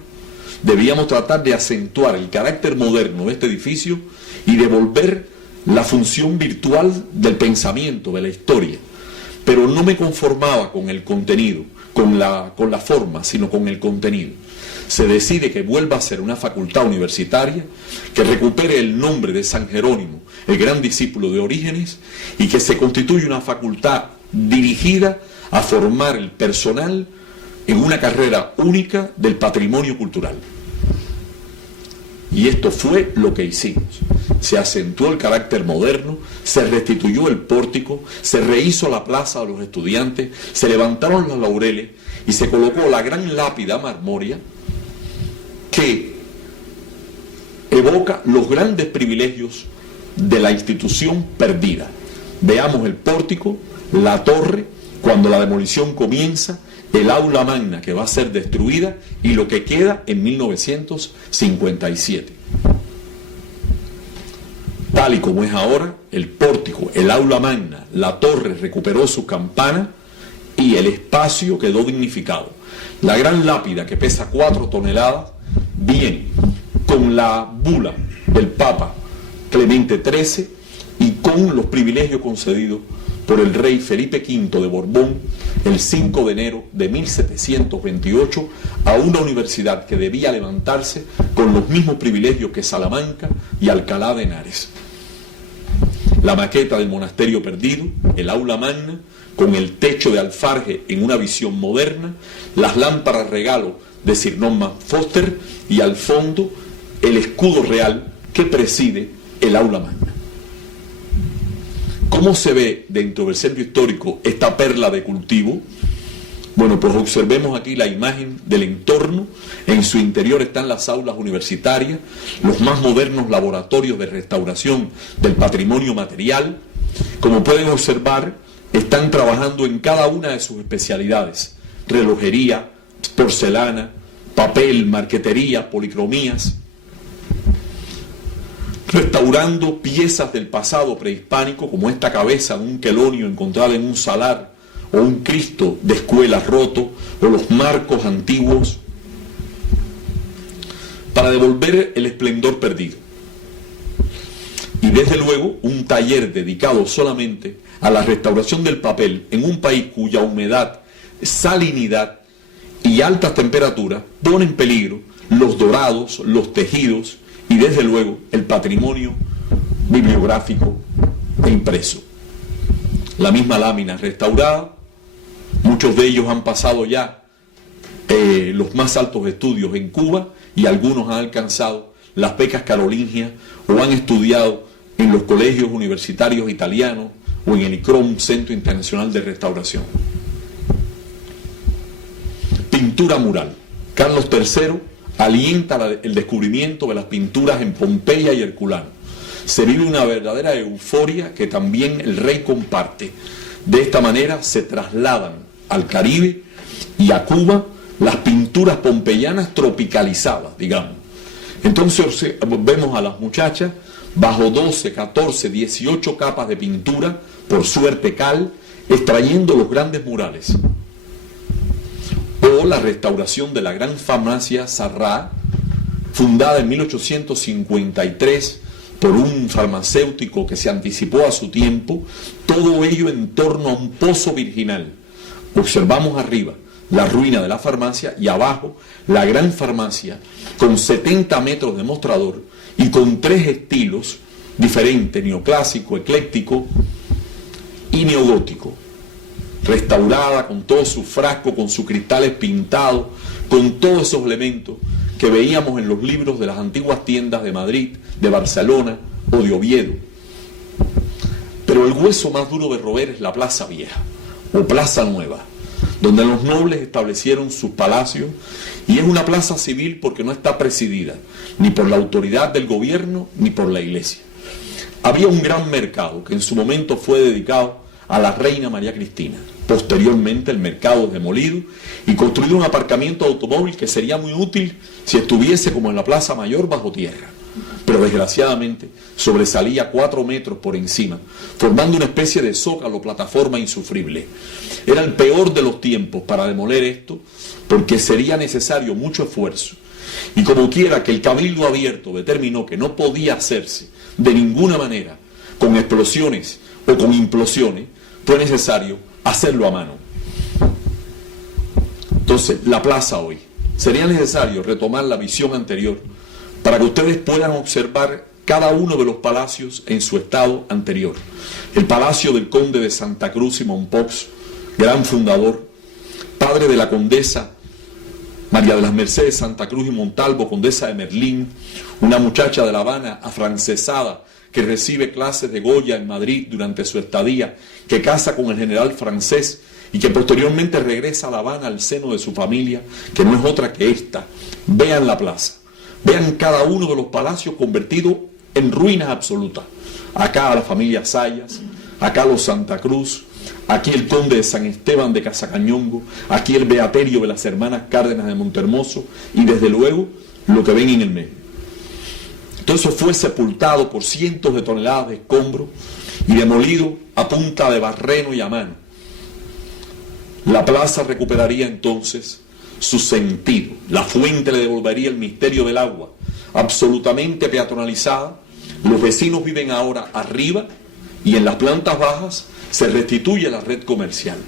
Debíamos tratar de acentuar el carácter moderno de este edificio y devolver la función virtual del pensamiento, de la historia. Pero no me conformaba con el contenido, con la forma, sino con el contenido. Se decide que vuelva a ser una facultad universitaria, que recupere el nombre de San Jerónimo, el gran discípulo de Orígenes, y que se constituya una facultad dirigida a formar el personal en una carrera única del patrimonio cultural. Y esto fue lo que hicimos. Se acentuó el carácter moderno, se restituyó el pórtico, se rehizo la plaza de los estudiantes, se levantaron los laureles y se colocó la gran lápida marmórea que evoca los grandes privilegios de la institución perdida. Veamos el pórtico, la torre, cuando la demolición comienza, el aula magna que va a ser destruida y lo que queda en 1957. Tal y como es ahora, el pórtico, el aula magna, la torre recuperó su campana y el espacio quedó dignificado. La gran lápida que pesa 4 toneladas, bien, con la bula del Papa Clemente XIII y con los privilegios concedidos por el rey Felipe V de Borbón el 5 de enero de 1728 a una universidad que debía levantarse con los mismos privilegios que Salamanca y Alcalá de Henares. La maqueta del monasterio perdido, el aula magna, con el techo de alfarje en una visión moderna, las lámparas regalo de Sir Norman Foster y al fondo el escudo real que preside el aula magna. ¿Cómo se ve dentro del centro histórico esta perla de cultivo? Bueno, pues observemos aquí la imagen del entorno. En su interior están las aulas universitarias, los más modernos laboratorios de restauración del patrimonio material. Como pueden observar, están trabajando en cada una de sus especialidades: relojería, porcelana, papel, marquetería, policromías, restaurando piezas del pasado prehispánico, como esta cabeza de un quelonio encontrada en un salar, o un Cristo de escuela roto, o los marcos antiguos, para devolver el esplendor perdido. Y desde luego un taller dedicado solamente a la restauración del papel en un país cuya humedad, salinidad y altas temperaturas ponen en peligro los dorados, los tejidos y desde luego el patrimonio bibliográfico e impreso. La misma lámina restaurada, muchos de ellos han pasado ya los más altos estudios en Cuba y algunos han alcanzado las becas carolingias o han estudiado en los colegios universitarios italianos o en el ICROM, Centro Internacional de Restauración. Pintura mural. Carlos III alienta el descubrimiento de las pinturas en Pompeya y Herculano. Se vive una verdadera euforia que también el rey comparte. De esta manera se trasladan al Caribe y a Cuba las pinturas pompeyanas tropicalizadas, digamos. Entonces vemos a las muchachas bajo 12, 14, 18 capas de pintura, por suerte cal, extrayendo los grandes murales. O la restauración de la gran farmacia Sarrá, fundada en 1853 por un farmacéutico que se anticipó a su tiempo, todo ello en torno a un pozo virginal. Observamos arriba la ruina de la farmacia y abajo la gran farmacia con 70 metros de mostrador y con 3 estilos diferentes: neoclásico, ecléctico y neogótico. Restaurada con todo su frasco, con sus cristales pintados, con todos esos elementos que veíamos en los libros de las antiguas tiendas de Madrid, de Barcelona o de Oviedo. Pero el hueso más duro de roer es la Plaza Vieja o Plaza Nueva, donde los nobles establecieron sus palacios, y es una plaza civil porque no está presidida ni por la autoridad del gobierno ni por la iglesia. Había un gran mercado que en su momento fue dedicado a la reina María Cristina. Posteriormente el mercado es demolido y construido un aparcamiento de automóvil que sería muy útil si estuviese como en la Plaza Mayor bajo tierra, pero desgraciadamente sobresalía 4 metros por encima, formando una especie de zócalo, plataforma insufrible. Era el peor de los tiempos para demoler esto, porque sería necesario mucho esfuerzo, y como quiera que el Cabildo Abierto determinó que no podía hacerse de ninguna manera con explosiones o con implosiones, fue necesario hacerlo a mano. Entonces, la plaza hoy, sería necesario retomar la visión anterior para que ustedes puedan observar cada uno de los palacios en su estado anterior. El palacio del conde de Santa Cruz y Mompox, gran fundador, padre de la condesa María de las Mercedes Santa Cruz y Montalvo, condesa de Merlín, una muchacha de La Habana afrancesada que recibe clases de Goya en Madrid durante su estadía, que casa con el general francés y que posteriormente regresa a La Habana al seno de su familia, que no es otra que esta. Vean la plaza, vean cada uno de los palacios convertidos en ruinas absolutas. Acá la familia Sayas, acá los Santa Cruz, aquí el conde de San Esteban de Casacañongo, aquí el beaterio de las hermanas Cárdenas de Montehermoso y desde luego lo que ven en el medio. Todo eso fue sepultado por cientos de toneladas de escombros y demolido a punta de barreno y a mano. La plaza recuperaría entonces su sentido. La fuente le devolvería el misterio del agua, absolutamente peatonalizada. Los vecinos viven ahora arriba y en las plantas bajas se restituye la red comercial.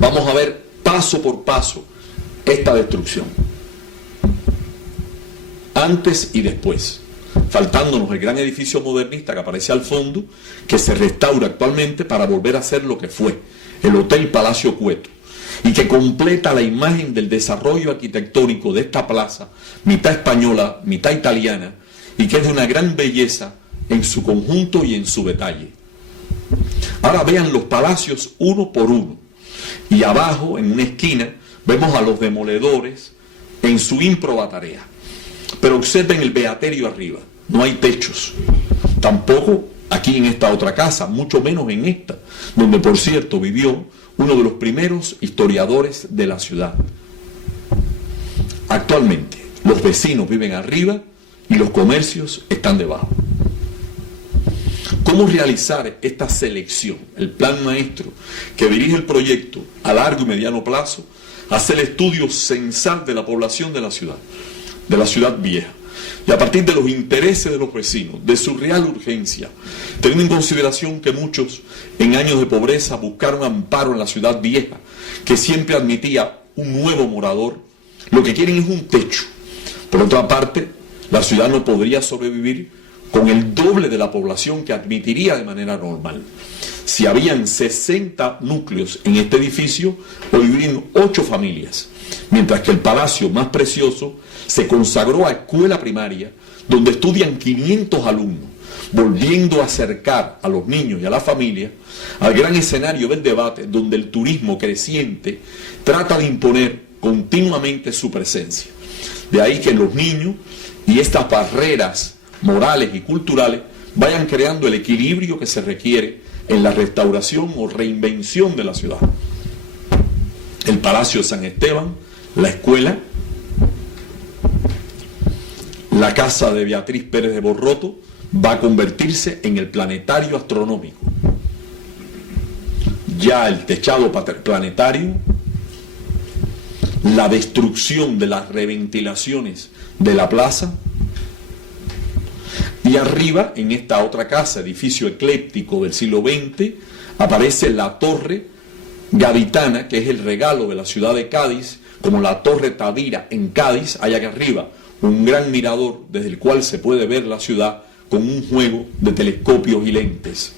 Vamos a ver paso por paso esta destrucción, antes y después, faltándonos el gran edificio modernista que aparece al fondo, que se restaura actualmente para volver a ser lo que fue, el Hotel Palacio Cueto, y que completa la imagen del desarrollo arquitectónico de esta plaza, mitad española, mitad italiana, y que es de una gran belleza en su conjunto y en su detalle. Ahora vean los palacios uno por uno, y abajo, en una esquina, vemos a los demoledores en su ímproba tarea. Pero observen el beaterio arriba, no hay techos, tampoco aquí en esta otra casa, mucho menos en esta, donde por cierto vivió uno de los primeros historiadores de la ciudad. Actualmente los vecinos viven arriba y los comercios están debajo. ¿Cómo realizar esta selección? El plan maestro que dirige el proyecto a largo y mediano plazo hace el estudio censal de la población de la ciudad vieja, y a partir de los intereses de los vecinos, de su real urgencia, teniendo en consideración que muchos en años de pobreza buscaron amparo en la ciudad vieja, que siempre admitía un nuevo morador, lo que quieren es un techo. Por otra parte, la ciudad no podría sobrevivir con el doble de la población que admitiría de manera normal. Si habían 60 núcleos en este edificio, hoy viven 8 familias, mientras que el palacio más precioso se consagró a escuela primaria, donde estudian 500 alumnos, volviendo a acercar a los niños y a la familia al gran escenario del debate, donde el turismo creciente trata de imponer continuamente su presencia. De ahí que los niños y estas barreras morales y culturales vayan creando el equilibrio que se requiere en la restauración o reinvención de la ciudad. El Palacio de San Esteban, la escuela, la casa de Beatriz Pérez de Borroto va a convertirse en el planetario astronómico. Ya el techado planetario, la destrucción de las reventilaciones de la plaza, y arriba, en esta otra casa, edificio ecléptico del siglo XX, aparece la torre gaditana, que es el regalo de la ciudad de Cádiz, como la Torre Tavira en Cádiz. Hay aquí arriba un gran mirador desde el cual se puede ver la ciudad con un juego de telescopios y lentes.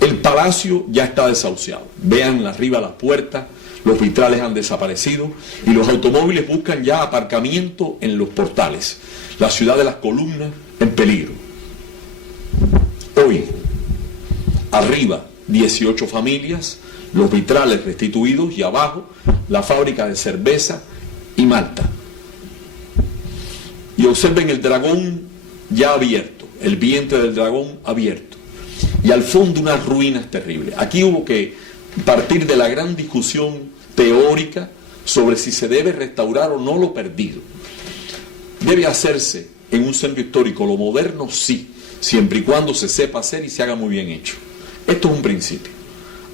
El palacio ya está desahuciado. Vean arriba las puertas, los vitrales han desaparecido y los automóviles buscan ya aparcamiento en los portales. La ciudad de las columnas en peligro. Hoy, arriba 18 familias, los vitrales restituidos, y abajo la fábrica de cerveza y malta. Y observen el dragón ya abierto, el vientre del dragón abierto, y al fondo unas ruinas terribles. Aquí hubo que partir de la gran discusión teórica sobre si se debe restaurar o no lo perdido. Debe hacerse en un centro histórico lo moderno, sí, siempre y cuando se sepa hacer y se haga muy bien hecho. Esto es un principio.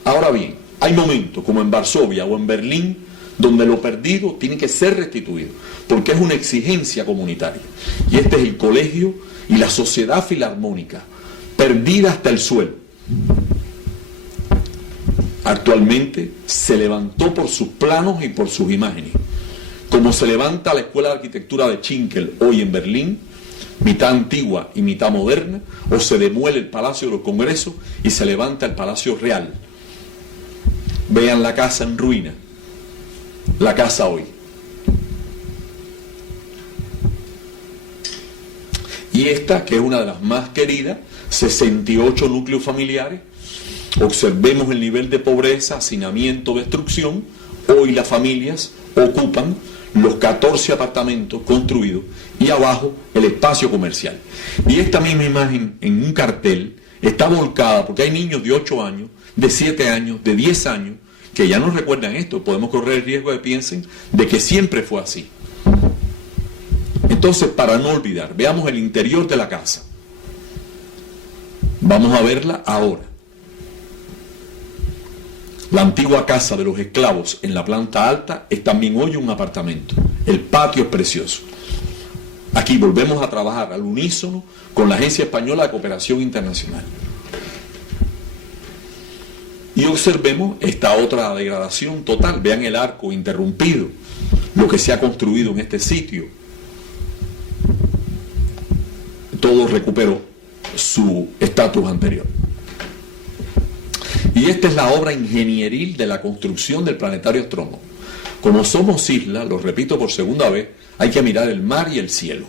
Ahora bien, hay momentos como en Varsovia o en Berlín donde lo perdido tiene que ser restituido, porque es una exigencia comunitaria. Y este es el colegio y la sociedad filarmónica, perdida hasta el suelo. Actualmente se levantó por sus planos y por sus imágenes, como se levanta la Escuela de Arquitectura de Schinkel hoy en Berlín, mitad antigua y mitad moderna, o se demuele el Palacio de los Congresos y se levanta el Palacio Real. Vean la casa en ruina, la casa hoy. Y esta, que es una de las más queridas, 68 núcleos familiares. Observemos el nivel de pobreza, hacinamiento, destrucción. Hoy las familias ocupan los 14 apartamentos construidos y abajo el espacio comercial. Y esta misma imagen en un cartel está volcada porque hay niños de 8 años, de 7 años, de 10 años, que ya no recuerdan esto. Podemos correr el riesgo de que piensen de que siempre fue así. Entonces, para no olvidar, veamos el interior de la casa. Vamos a verla ahora. La antigua casa de los esclavos en la planta alta es también hoy un apartamento. El patio es precioso. Aquí volvemos a trabajar al unísono con la Agencia Española de Cooperación Internacional. Y observemos esta otra degradación total. Vean el arco interrumpido, lo que se ha construido en este sitio. Todo recuperó su estatus anterior. Y esta es la obra ingenieril de la construcción del planetario astrónomo. Como somos isla, lo repito por segunda vez, hay que mirar el mar y el cielo.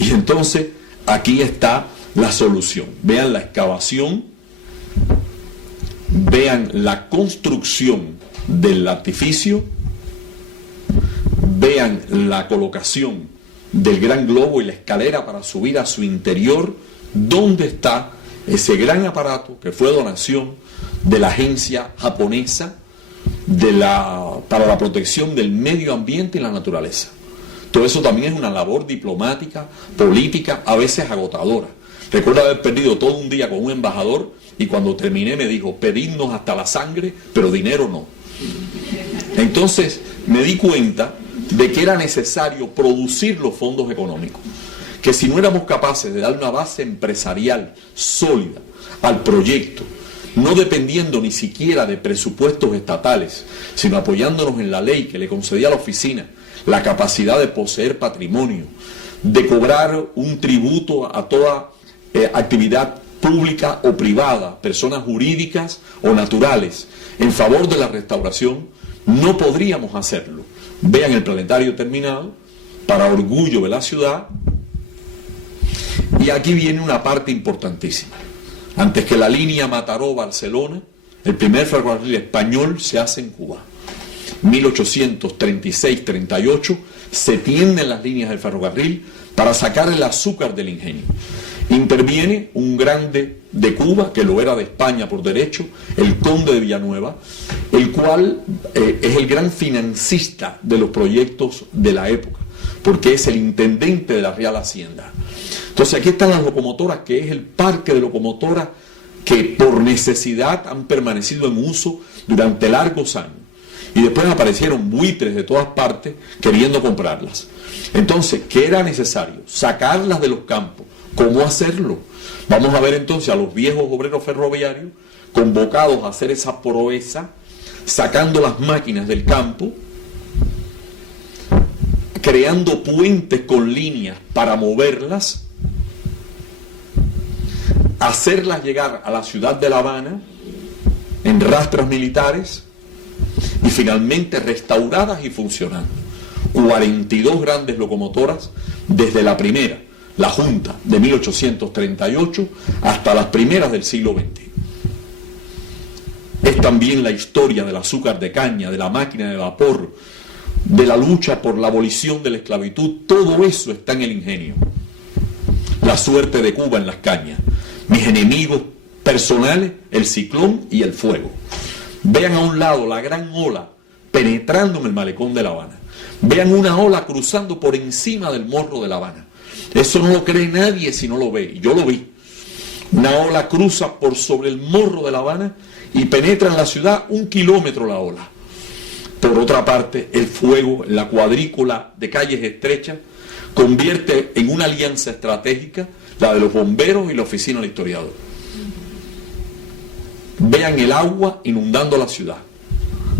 Y entonces aquí está la solución. Vean la excavación, vean la construcción del artificio, vean la colocación del gran globo y la escalera para subir a su interior, donde está ese gran aparato que fue donación de la agencia japonesa para la protección del medio ambiente y la naturaleza. Todo eso también es una labor diplomática, política, a veces agotadora. Recuerdo haber perdido todo un día con un embajador y cuando terminé me dijo, pedidnos hasta la sangre, pero dinero no. Entonces me di cuenta de que era necesario producir los fondos económicos, que si no éramos capaces de dar una base empresarial sólida al proyecto, no dependiendo ni siquiera de presupuestos estatales, sino apoyándonos en la ley que le concedía a la oficina la capacidad de poseer patrimonio, de cobrar un tributo a toda actividad pública o privada, personas jurídicas o naturales, en favor de la restauración, no podríamos hacerlo. Vean el planetario terminado, para orgullo de la ciudad. Y aquí viene una parte importantísima. Antes que la línea Mataró-Barcelona, el primer ferrocarril español se hace en Cuba. 1836-38 se tienden las líneas del ferrocarril para sacar el azúcar del ingenio. Interviene un grande de Cuba, que lo era de España por derecho, el conde de Villanueva, el cual es el gran financista de los proyectos de la época, porque es el intendente de la Real Hacienda. Entonces aquí están las locomotoras, que es el parque de locomotoras que por necesidad han permanecido en uso durante largos años. Y después aparecieron buitres de todas partes queriendo comprarlas. Entonces, ¿qué era necesario? Sacarlas de los campos. ¿Cómo hacerlo? Vamos a ver entonces a los viejos obreros ferroviarios convocados a hacer esa proeza, sacando las máquinas del campo, creando puentes con líneas para moverlas, hacerlas llegar a la ciudad de La Habana en rastras militares y finalmente restauradas y funcionando. 42 grandes locomotoras desde la primera, la Junta de 1838, hasta las primeras del siglo XX. Es también la historia del azúcar de caña, de la máquina de vapor, de la lucha por la abolición de la esclavitud. Todo eso está en el ingenio. La suerte de Cuba en las cañas. Mis enemigos personales, el ciclón y el fuego. Vean a un lado la gran ola penetrando en el malecón de La Habana. Vean una ola cruzando por encima del morro de La Habana. Eso no lo cree nadie si no lo ve. Yo lo vi. Una ola cruza por sobre el morro de La Habana y penetra en la ciudad 1 kilómetro la ola. Por otra parte, el fuego, la cuadrícula de calles estrechas, convierte en una alianza estratégica la de los bomberos y la oficina del historiador. Vean el agua inundando la ciudad.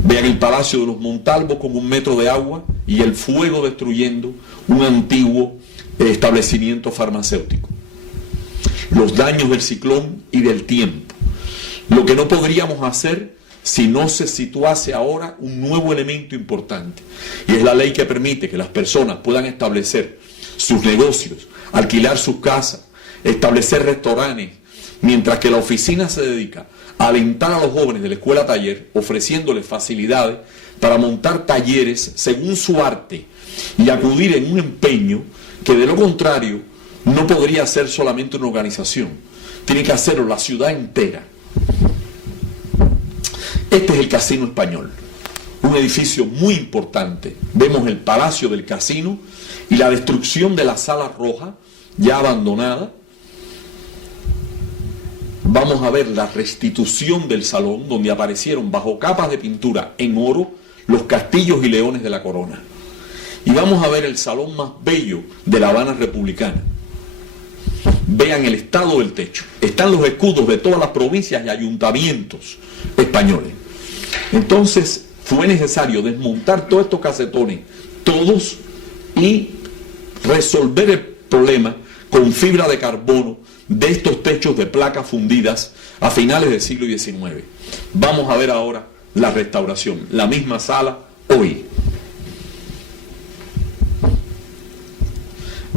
Vean el Palacio de los Montalvos con 1 metro de agua y el fuego destruyendo un antiguo establecimiento farmacéutico. Los daños del ciclón y del tiempo. Lo que no podríamos hacer si no se situase ahora un nuevo elemento importante, y es la ley que permite que las personas puedan establecer sus negocios alquilar sus casas, establecer restaurantes, mientras que la oficina se dedica a alentar a los jóvenes de la escuela taller, ofreciéndoles facilidades para montar talleres según su arte y acudir en un empeño que de lo contrario no podría ser solamente una organización, tiene que hacerlo la ciudad entera. Este es el Casino Español, un edificio muy importante. Vemos el Palacio del Casino y la destrucción de la Sala Roja, ya abandonada. Vamos a ver la restitución del salón, donde aparecieron bajo capas de pintura en oro los castillos y leones de la corona. Y vamos a ver el salón más bello de La Habana republicana. Vean el estado del techo. Están los escudos de todas las provincias y ayuntamientos españoles. Entonces fue necesario desmontar todos estos casetones, todos, y resolver el problema con fibra de carbono de estos techos de placas fundidas a finales del siglo XIX. Vamos a ver ahora la restauración, la misma sala hoy.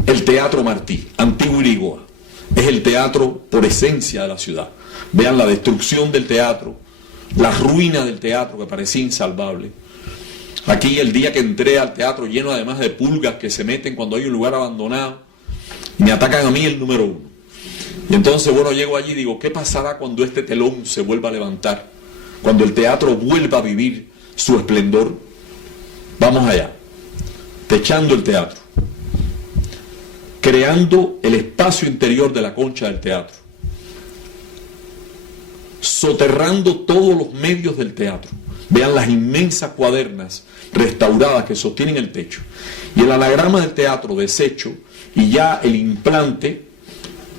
El Teatro Martí, antiguo Irigoa, es el teatro por esencia de la ciudad. Vean la destrucción del teatro, la ruina del teatro que parecía insalvable. Aquí el día que entré al teatro, lleno además de pulgas que se meten cuando hay un lugar abandonado, y me atacan a mí el número 1. Y entonces, bueno, llego allí y digo, ¿qué pasará cuando este telón se vuelva a levantar? Cuando el teatro vuelva a vivir su esplendor. Vamos allá, techando el teatro, creando el espacio interior de la concha del teatro, soterrando todos los medios del teatro. Vean las inmensas cuadernas restauradas que sostienen el techo, y el anagrama del teatro deshecho, y ya el implante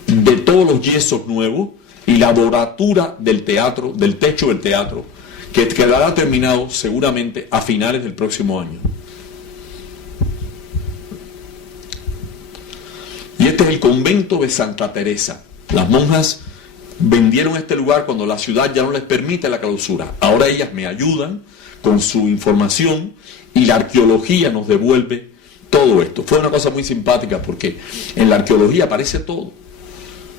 de todos los yesos nuevos, y la doratura del teatro, del techo del teatro, que quedará terminado seguramente a finales del próximo año. Y este es el convento de Santa Teresa. Las monjas vendieron este lugar cuando la ciudad ya no les permite la clausura. Ahora ellas me ayudan con su información y la arqueología nos devuelve todo esto. Fue una cosa muy simpática porque en la arqueología aparece todo.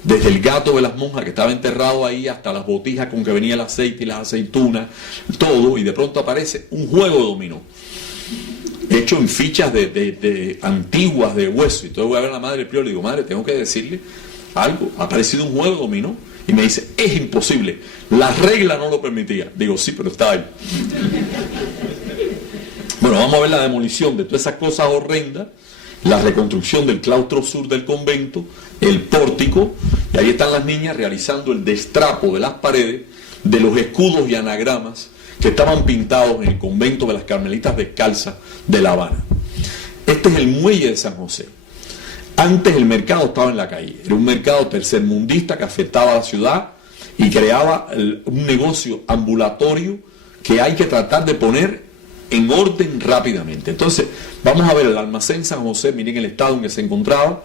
Desde el gato de las monjas que estaba enterrado ahí hasta las botijas con que venía el aceite y las aceitunas, todo, y de pronto aparece un juego de dominó hecho en fichas de antiguas de hueso. Y entonces voy a ver a la madre del prior y le digo, madre, tengo que decirle algo, ha aparecido un juego de dominó. Y me dice, es imposible, la regla no lo permitía. Digo, sí, pero está ahí. Bueno, vamos a ver la demolición de todas esas cosas horrendas, la reconstrucción del claustro sur del convento, el pórtico, y ahí están las niñas realizando el destrapo de las paredes de los escudos y anagramas que estaban pintados en el convento de las Carmelitas Descalzas de La Habana. Este es el muelle de San José. Antes el mercado estaba en la calle, era un mercado tercermundista que afectaba a la ciudad y creaba un negocio ambulatorio que hay que tratar de poner en orden rápidamente. Entonces, vamos a ver el almacén San José, miren el estado en que se encontraba.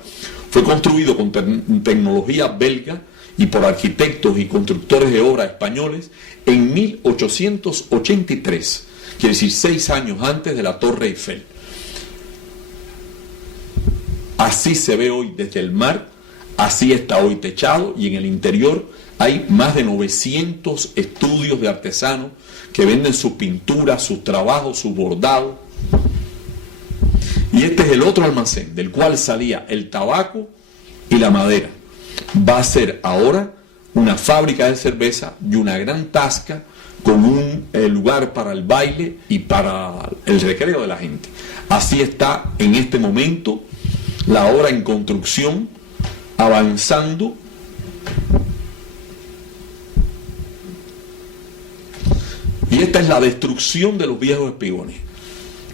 Fue construido con tecnología belga y por arquitectos y constructores de obra españoles en 1883, quiere decir 6 años antes de la Torre Eiffel. Así se ve hoy desde el mar, así está hoy techado, y en el interior hay más de 900 estudios de artesanos que venden sus pinturas, sus trabajos, sus bordados. Y este es el otro almacén del cual salía el tabaco y la madera. Va a ser ahora una fábrica de cerveza y una gran tasca con un lugar para el baile y para el recreo de la gente. Así está en este momento la obra en construcción, avanzando. Y esta es la destrucción de los viejos espigones,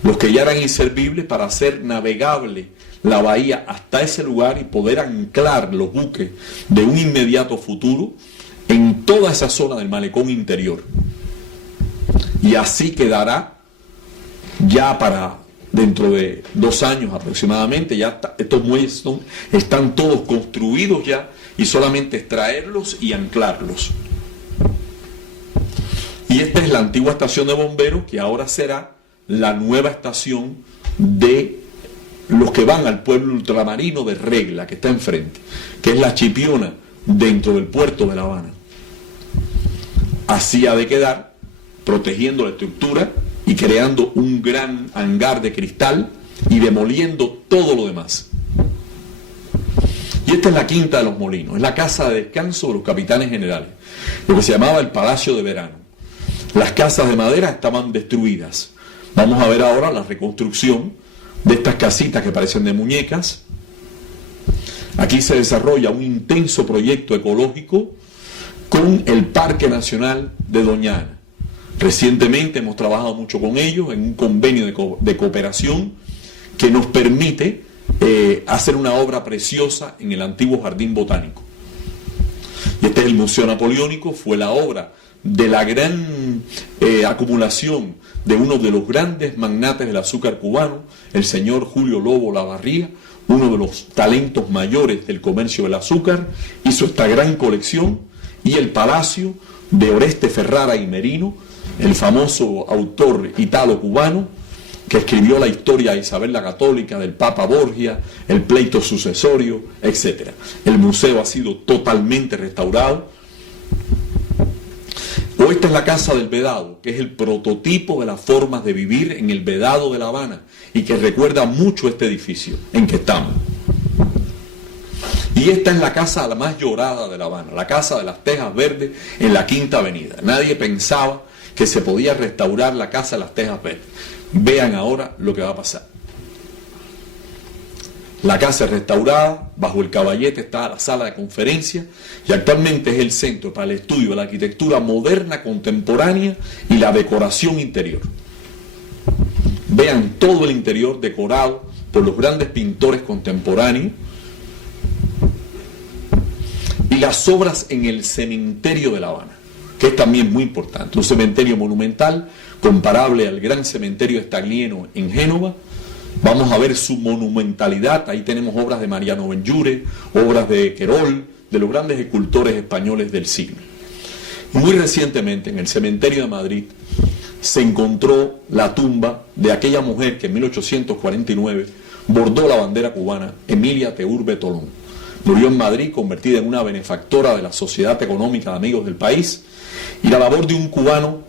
los que ya eran inservibles, para hacer navegable la bahía hasta ese lugar y poder anclar los buques de un inmediato futuro en toda esa zona del malecón interior. Y así quedará ya para dentro de 2 años aproximadamente. Ya estos muelles están todos construidos ya, y solamente extraerlos y anclarlos. Y esta es la antigua estación de bomberos, que ahora será la nueva estación de los que van al pueblo ultramarino de Regla, que está enfrente, que es la Chipiona dentro del puerto de La Habana. Así ha de quedar, protegiendo la estructura y creando un gran hangar de cristal y demoliendo todo lo demás. Y esta es la Quinta de los Molinos, es la casa de descanso de los capitanes generales, lo que se llamaba el Palacio de Verano. Las casas de madera estaban destruidas. Vamos a ver ahora la reconstrucción de estas casitas que parecen de muñecas. Aquí se desarrolla un intenso proyecto ecológico con el Parque Nacional de Doñana. Recientemente hemos trabajado mucho con ellos en un convenio de cooperación que nos permite hacer una obra preciosa en el antiguo Jardín Botánico. Y este es el Museo Napoleónico, fue la obra de la gran acumulación de uno de los grandes magnates del azúcar cubano, el señor Julio Lobo Lavarría, uno de los talentos mayores del comercio del azúcar, hizo esta gran colección, y el palacio de Oreste Ferrara y Merino, el famoso autor italo-cubano, que escribió la historia de Isabel la Católica, del Papa Borgia, el pleito sucesorio, etc. El museo ha sido totalmente restaurado. O esta es la Casa del Vedado, que es el prototipo de las formas de vivir en el Vedado de La Habana y que recuerda mucho este edificio en que estamos. Y esta es la casa la más llorada de La Habana, la Casa de las Tejas Verdes en la Quinta Avenida. Nadie pensaba que se podía restaurar la Casa de las Tejas Verdes. Vean ahora lo que va a pasar. La casa es restaurada, bajo el caballete está la sala de conferencia y actualmente es el centro para el estudio de la arquitectura moderna, contemporánea y la decoración interior. Vean todo el interior decorado por los grandes pintores contemporáneos y las obras en el cementerio de La Habana, que es también muy importante, un cementerio monumental comparable al gran cementerio Staglieno en Génova. Vamos a ver su monumentalidad. Ahí tenemos obras de Mariano Benlliure, obras de Querol, de los grandes escultores españoles del siglo. Muy recientemente en el cementerio de Madrid se encontró la tumba de aquella mujer que en 1849 bordó la bandera cubana, Emilia Teurbe Tolón. Murió en Madrid, convertida en una benefactora de la Sociedad Económica de Amigos del País, y la labor de un cubano,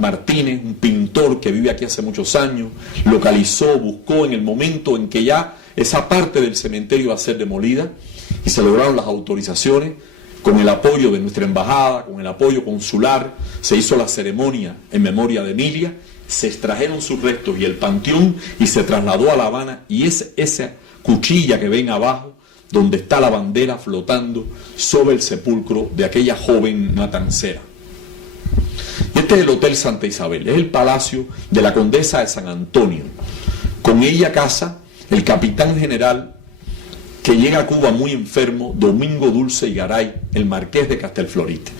Martínez, un pintor que vive aquí hace muchos años, localizó, buscó en el momento en que ya esa parte del cementerio va a ser demolida y se lograron las autorizaciones con el apoyo de nuestra embajada, con el apoyo consular. Se hizo la ceremonia en memoria de Emilia, se extrajeron sus restos y el panteón y se trasladó a La Habana, y es esa cuchilla que ven abajo donde está la bandera flotando sobre el sepulcro de aquella joven matancera. Este es el Hotel Santa Isabel, es el palacio de la condesa de San Antonio. Con ella casa el capitán general que llega a Cuba muy enfermo, Domingo Dulce y Garay, el marqués de Castelflorite.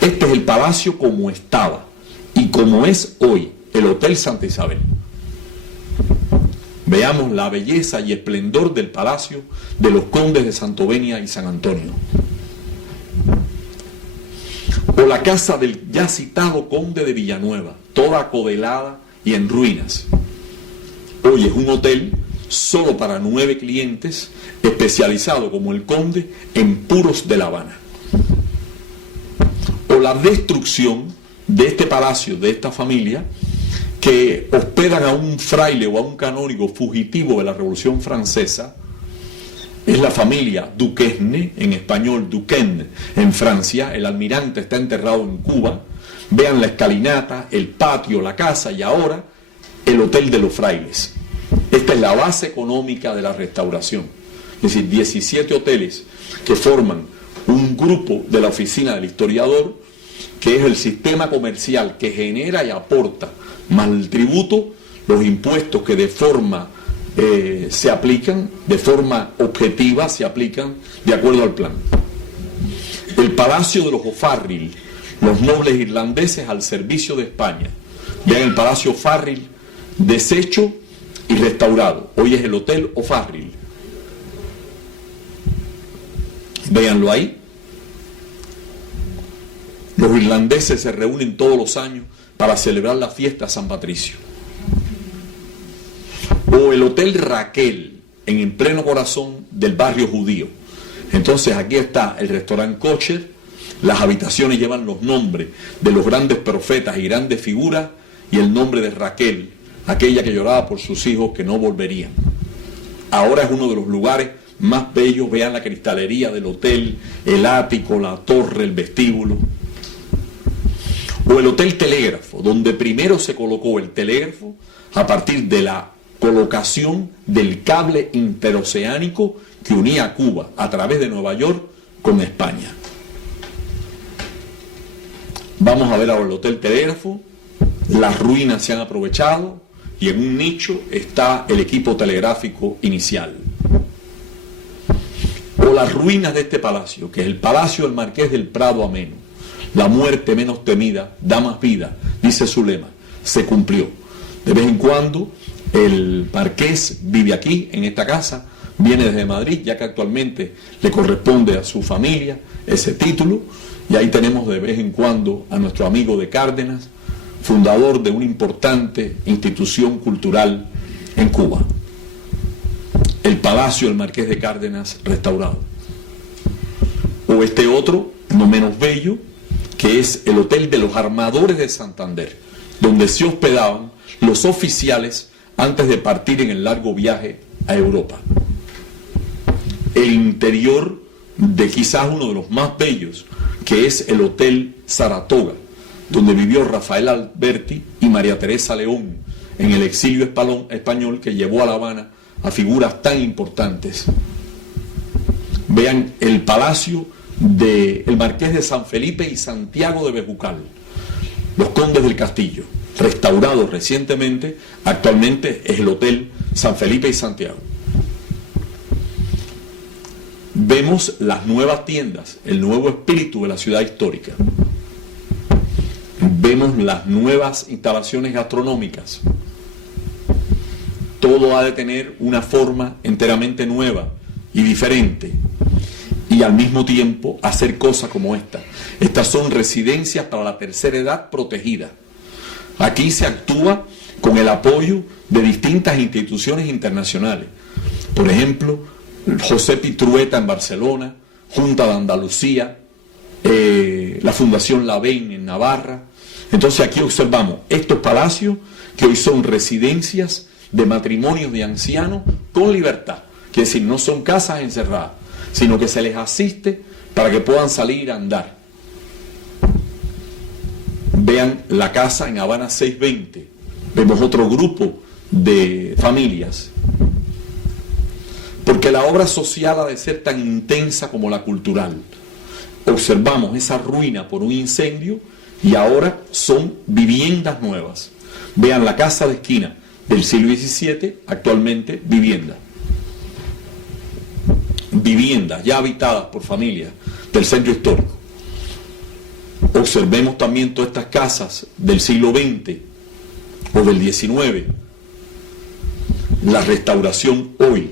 Este es el palacio como estaba y como es hoy, el Hotel Santa Isabel. Veamos la belleza y esplendor del palacio de los condes de Santovenia y San Antonio. O la casa del ya citado conde de Villanueva, toda acodelada y en ruinas. Hoy es un hotel solo para 9 clientes, especializado como el conde en puros de La Habana. O la destrucción de este palacio, de esta familia, que hospedan a un fraile o a un canónigo fugitivo de la Revolución Francesa. Es la familia Duquesne, en español Duquesne, en Francia. El almirante está enterrado en Cuba. Vean la escalinata, el patio, la casa y ahora el Hotel de los Frailes. Esta es la base económica de la restauración. Es decir, 17 hoteles que forman un grupo de la oficina del historiador, que es el sistema comercial que genera y aporta, más el tributo, los impuestos que de forma se aplican, de forma objetiva se aplican de acuerdo al plan. El Palacio de los O'Farrill, los nobles irlandeses al servicio de España. Vean el Palacio O'Farrill deshecho y restaurado. Hoy es el Hotel O'Farrill. Véanlo ahí. Los irlandeses se reúnen todos los años para celebrar la fiesta de San Patricio. O o el Hotel Raquel, en pleno corazón del barrio judío. Entonces aquí está el restaurante Kosher, las habitaciones llevan los nombres de los grandes profetas y grandes figuras y el nombre de Raquel, aquella que lloraba por sus hijos que no volverían. Ahora es uno de los lugares más bellos, vean la cristalería del hotel, el ático, la torre, el vestíbulo. O el Hotel Telégrafo, donde primero se colocó el telégrafo a partir de la colocación del cable interoceánico que unía a Cuba a través de Nueva York con España. Vamos a ver ahora el Hotel Telégrafo, las ruinas se han aprovechado y en un nicho está el equipo telegráfico inicial. O las ruinas de este palacio, que es el Palacio del Marqués del Prado Ameno. La muerte menos temida da más vida, dice su lema, se cumplió. De vez en cuando el marqués vive aquí, en esta casa, viene desde Madrid, ya que actualmente le corresponde a su familia ese título, y ahí tenemos de vez en cuando a nuestro amigo de Cárdenas, fundador de una importante institución cultural en Cuba. El Palacio del Marqués de Cárdenas restaurado. O este otro, no menos bello, que es el Hotel de los Armadores de Santander, donde se hospedaban los oficiales antes de partir en el largo viaje a Europa. El interior de quizás uno de los más bellos, que es el Hotel Saratoga, donde vivió Rafael Alberti y María Teresa León en el exilio español que llevó a La Habana a figuras tan importantes. Vean el palacio del Marqués de San Felipe y Santiago de Bejucal, los Condes del Castillo, restaurado recientemente, actualmente es el Hotel San Felipe y Santiago. Vemos las nuevas tiendas, el nuevo espíritu de la ciudad histórica. Vemos las nuevas instalaciones gastronómicas. Todo ha de tener una forma enteramente nueva y diferente. Y al mismo tiempo hacer cosas como esta. Estas son residencias para la tercera edad protegida. Aquí se actúa con el apoyo de distintas instituciones internacionales. Por ejemplo, José Pitrueta en Barcelona, Junta de Andalucía, la Fundación Lavén en Navarra. Entonces aquí observamos estos palacios que hoy son residencias de matrimonios de ancianos con libertad. Que es decir, no son casas encerradas, sino que se les asiste para que puedan salir a andar. Vean la casa en Habana 620. Vemos otro grupo de familias. Porque la obra social ha de ser tan intensa como la cultural. Observamos esa ruina por un incendio y ahora son viviendas nuevas. Vean la casa de esquina del siglo XVII, actualmente vivienda. Viviendas ya habitadas por familias del centro histórico. Observemos también todas estas casas del siglo XX o del XIX. La restauración hoy.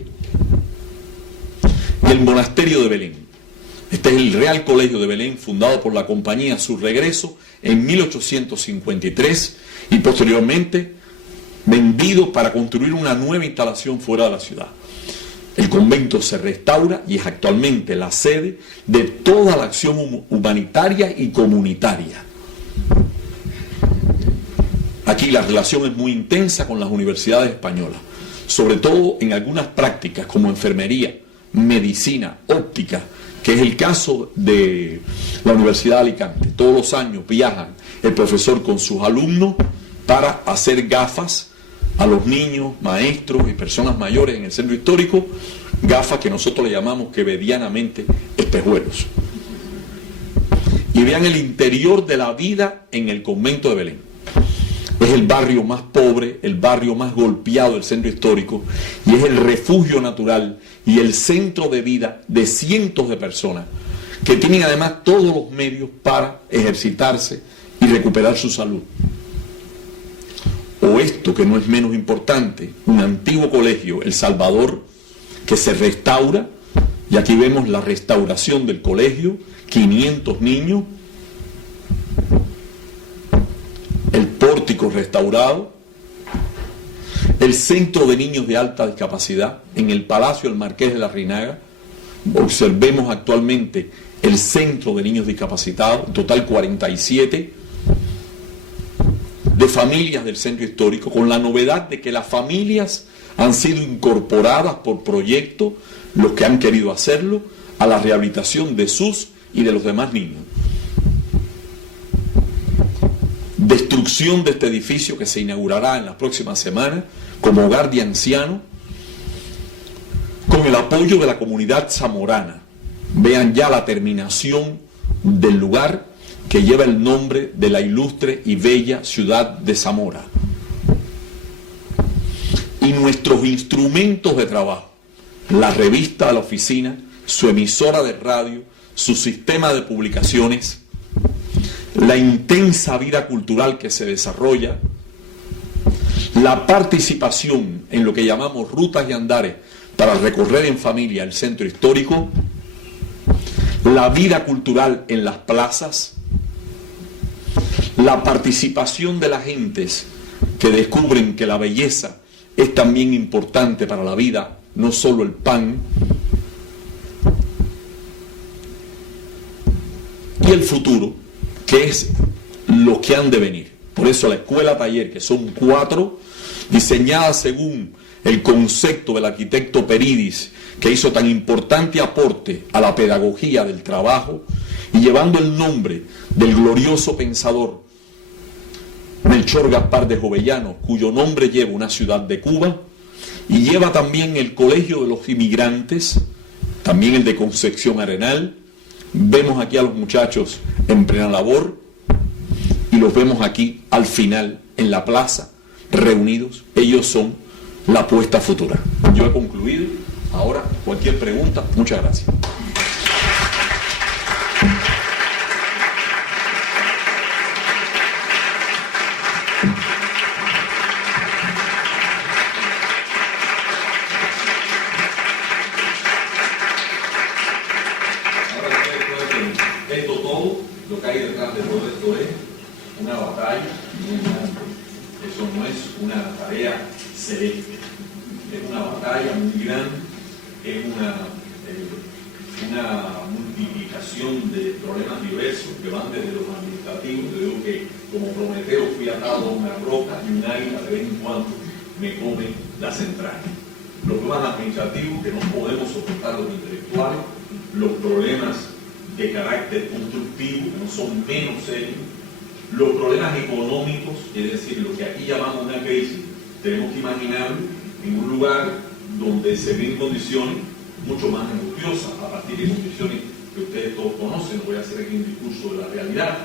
Y el monasterio de Belén. Este es el Real Colegio de Belén, fundado por la compañía a su regreso en 1853 y posteriormente vendido para construir una nueva instalación fuera de la ciudad. El convento se restaura y es actualmente la sede de toda la acción humanitaria y comunitaria. Aquí la relación es muy intensa con las universidades españolas, sobre todo en algunas prácticas como enfermería, medicina, óptica, que es el caso de la Universidad de Alicante. Todos los años viajan el profesor con sus alumnos para hacer gafas a los niños, maestros y personas mayores en el centro histórico, gafas que nosotros le llamamos quevedianamente espejuelos. Y vean el interior de la vida en el convento de Belén. Es el barrio más pobre, el barrio más golpeado del centro histórico y es el refugio natural y el centro de vida de cientos de personas que tienen además todos los medios para ejercitarse y recuperar su salud. O esto, que no es menos importante, un antiguo colegio, El Salvador, que se restaura, y aquí vemos la restauración del colegio, 500 niños, el pórtico restaurado, el Centro de Niños de Alta Discapacidad en el Palacio del Marqués de Larrinaga. Observemos actualmente el Centro de Niños Discapacitados, en total 47, de familias del centro histórico, con la novedad de que las familias han sido incorporadas por proyecto, los que han querido hacerlo, a la rehabilitación de sus y de los demás niños. Destrucción de este edificio que se inaugurará en la próxima semana como hogar de ancianos, con el apoyo de la comunidad zamorana. Vean ya la terminación del lugar que lleva el nombre de la ilustre y bella ciudad de Zamora. Y nuestros instrumentos de trabajo, la revista de la oficina, su emisora de radio, su sistema de publicaciones, la intensa vida cultural que se desarrolla, la participación en lo que llamamos rutas y andares para recorrer en familia el centro histórico, la vida cultural en las plazas, la participación de las gentes que descubren que la belleza es también importante para la vida, no solo el pan, y el futuro, que es lo que han de venir. Por eso la escuela taller, que son 4, diseñadas según el concepto del arquitecto Peridis, que hizo tan importante aporte a la pedagogía del trabajo, y llevando el nombre del glorioso pensador Melchor Gaspar de Jovellano, cuyo nombre lleva una ciudad de Cuba, y lleva también el Colegio de los Inmigrantes, también el de Concepción Arenal. Vemos aquí a los muchachos en plena labor y los vemos aquí al final en la plaza reunidos. Ellos son la apuesta futura. Yo he concluido. Ahora, cualquier pregunta, muchas gracias. Lo que hay detrás de todo esto es una batalla muy grande. Eso no es una tarea celeste, es una batalla muy grande, es una multiplicación de problemas diversos que van desde los administrativos. Yo digo que como Prometeo fui atado a una roca y un águila de vez en cuando me come las entrañas. Los problemas administrativos que no podemos soportar los intelectuales, los problemas de carácter constructivo, que no son menos serios, los problemas económicos, es decir, lo que aquí llamamos una crisis, tenemos que imaginarlo en un lugar donde se ven condiciones mucho más angustiosas, a partir de condiciones que ustedes todos conocen. No voy a hacer aquí un discurso de la realidad,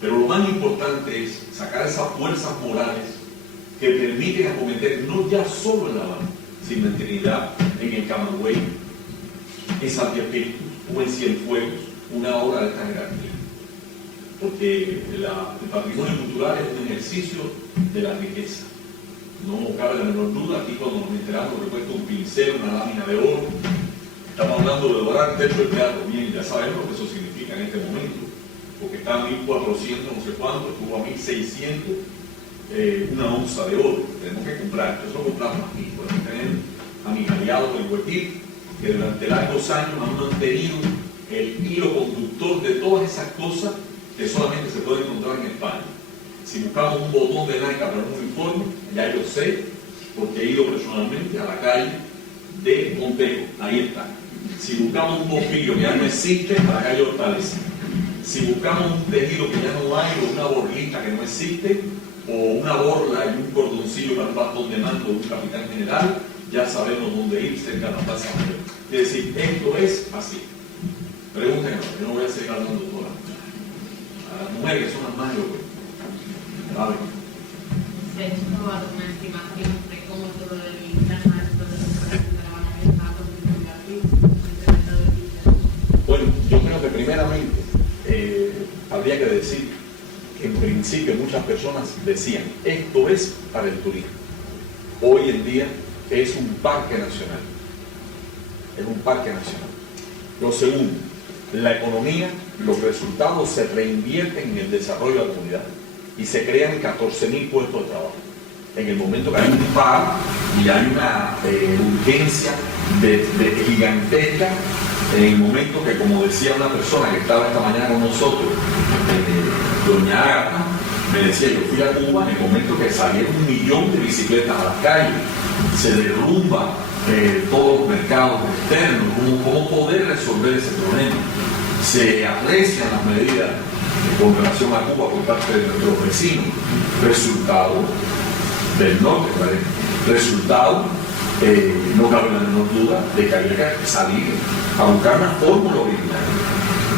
pero lo más importante es sacar esas fuerzas morales que permiten acometer no ya solo en La Habana, sino en Trinidad, en el Camagüey, en Santiago o en Cienfuegos, una obra de esta jerarquía. Porque el patrimonio cultural es un ejercicio de la riqueza. No cabe la menor duda. Aquí cuando nos enteramos que cuesta un pincel, una lámina de oro, estamos hablando de dorar el techo del teatro. Bien, ya sabemos lo que eso significa en este momento, porque está a 1.400 no sé cuánto, estuvo a 1.600 una onza de oro. Tenemos que comprar, eso lo compramos aquí. Podemos tener a mis aliados del Huetil, que durante largos años han mantenido el hilo conductor de todas esas cosas que solamente se pueden encontrar en España. Si buscamos un botón de Nike para un uniforme, ya yo sé, porque he ido personalmente a la calle de Montejo, ahí está. Si buscamos un bombillo que ya no existe, a la calle Hortaleza. Si buscamos un tejido que ya no hay, o una borlita que no existe, o una borla y un cordoncillo para un bastón de mando de un capitán general, ya sabemos dónde ir, cerca de la Plaza Mayor. Es decir, esto es así. Pregúntenme, yo no voy a seguir hablando toda la noche. A las mujeres que son las más locas. ¿Vale? ¿Se ha hecho una estimación de cómo todo el interno de la Habana está contribuyendo? Bueno, yo creo que primeramente habría que decir que en principio muchas personas decían, esto es para el turismo. Hoy en día es un parque nacional. Es un parque nacional. Lo segundo, la economía, los resultados se reinvierten en el desarrollo de la comunidad y se crean 14.000 puestos de trabajo. en el momento que hay un disparo y hay una urgencia gigantesca, en el momento que, como decía una persona que estaba esta mañana con nosotros, doña Ágata, me decía, yo fui a Cuba en el momento que salieron 1 millón de bicicletas a las calles, se derrumba todos los mercados externos, ¿cómo poder resolver ese problema? Se aprecian las medidas con relación a Cuba por parte de nuestros vecinos, resultado del norte, ¿vale? Resultado, no cabe la menor duda de que había que salir a buscar una fórmula original.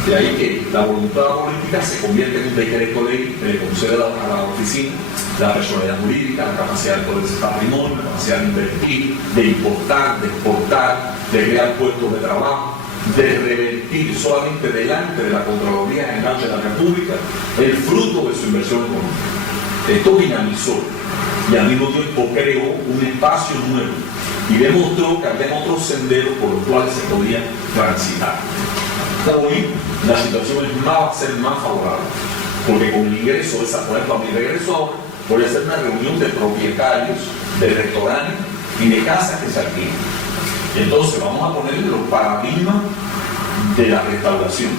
De ahí que la voluntad política se convierte en un decreto ley que le concede a la oficina la personalidad jurídica, la capacidad de poder ese patrimonio, la capacidad de invertir, de importar, de exportar, de crear puestos de trabajo, de revertir solamente delante de la Contraloría General de la República el fruto de su inversión económica. Esto dinamizó y al mismo tiempo creó un espacio nuevo y demostró que había otros senderos por los cuales se podía transitar. Hoy la situación va a ser más favorable, porque con el ingreso de esa, por ejemplo, a mi regreso ahora, voy a hacer una reunión de propietarios de restaurantes y de casas que se alquilan. Entonces vamos a ponerle los paradigmas de la restauración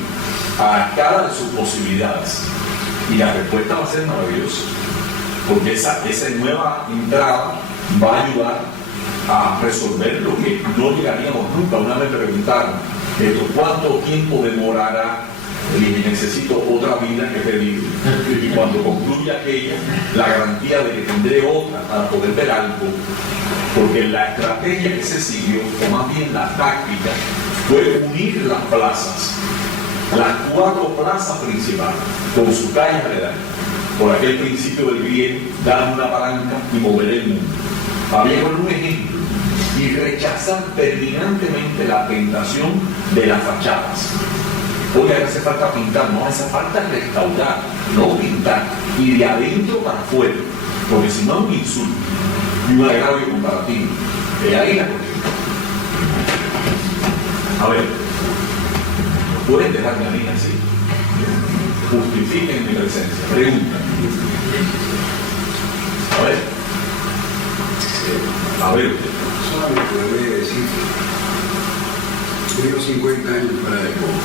a cada de sus posibilidades y la respuesta va a ser maravillosa, porque esa nueva entrada va a ayudar a resolver lo que no llegaríamos nunca. Una vez me preguntaron ¿cuánto tiempo demorará? Y dije, necesito otra vida que pedir, y cuando concluya aquella, la garantía de que tendré otra para poder ver algo, porque la estrategia que se siguió, o más bien la táctica, fue unir las plazas, las 4 plazas principales, con su calle alrededor, por aquel principio del bien, dar una palanca y mover el mundo. Había con un ejemplo y rechazar terminantemente la tentación de las fachadas. Hoy hace falta pintar, no hace falta restaurar, no pintar, y de adentro para afuera, porque si no es un insulto y un agravio comparativo. Ahí la cuestión. A ver, pueden dejarme a mí así. Justifiquen mi presencia. Pregunta. A ver usted. Solamente le voy a decir que tengo 50 años fuera de Cuba,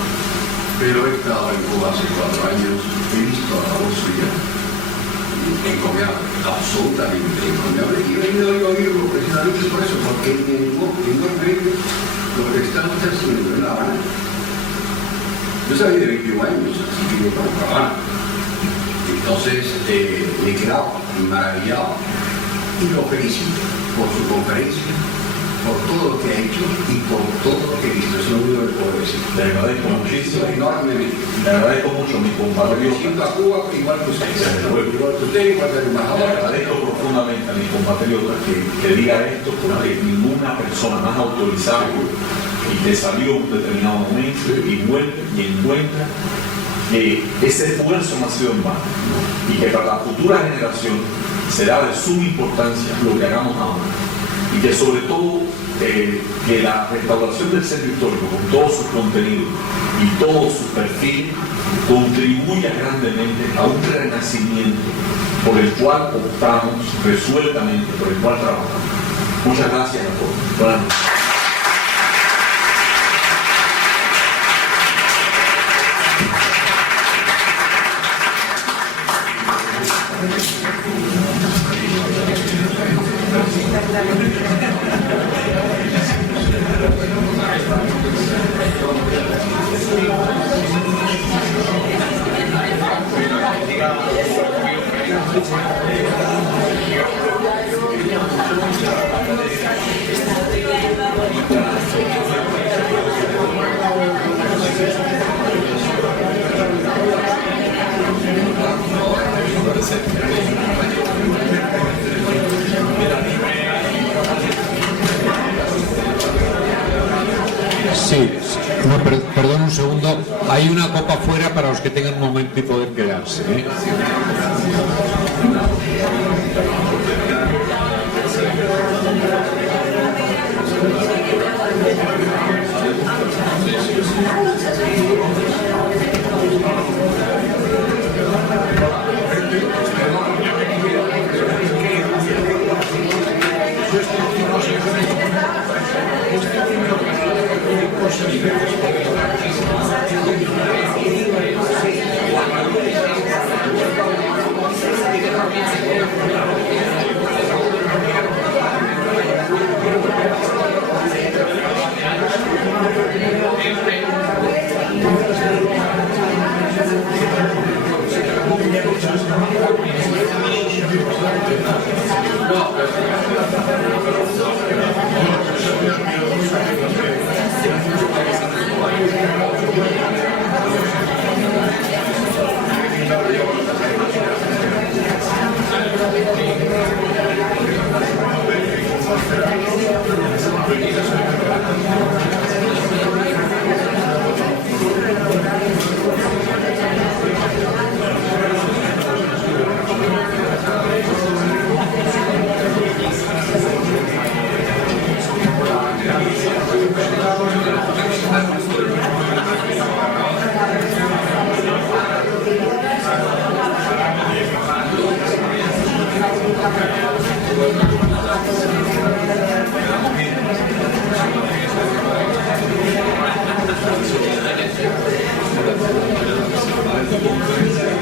pero he estado en Cuba hace 4 años, he visto a la voz suya encomiable, absolutamente encomiable, y he venido a oírlo precisamente por eso, porque me animó enormemente lo que está usted haciendo en La Habana. Yo salí de 21 años, así que yo conozco La Habana. Entonces me he quedado maravillado y lo felicito por su conferencia, por todo lo que ha hecho y por todo lo que he visto. Es lo único que puedo decir. Le agradezco muchísimo. Enormemente. Le agradezco mucho a mi compatriota. Siento a Cuba igual que usted. Igual que usted, igual que el Le embajador. agradezco profundamente a mi compatriota que diga esto, porque ninguna persona más autorizada y que salió en un determinado momento y vuelve y encuentra que ese esfuerzo no ha sido en vano y que para la futura generación será de suma importancia lo que hagamos ahora, y que sobre todo que la restauración del centro histórico con todos sus contenidos y todos sus perfiles contribuya grandemente a un renacimiento por el cual optamos resueltamente, por el cual trabajamos. Muchas gracias a todos. Buenas noches. Sí, no, perdón un segundo. Hay una copa fuera para los que tengan un momento y poder quedarse, ¿eh? Cuba.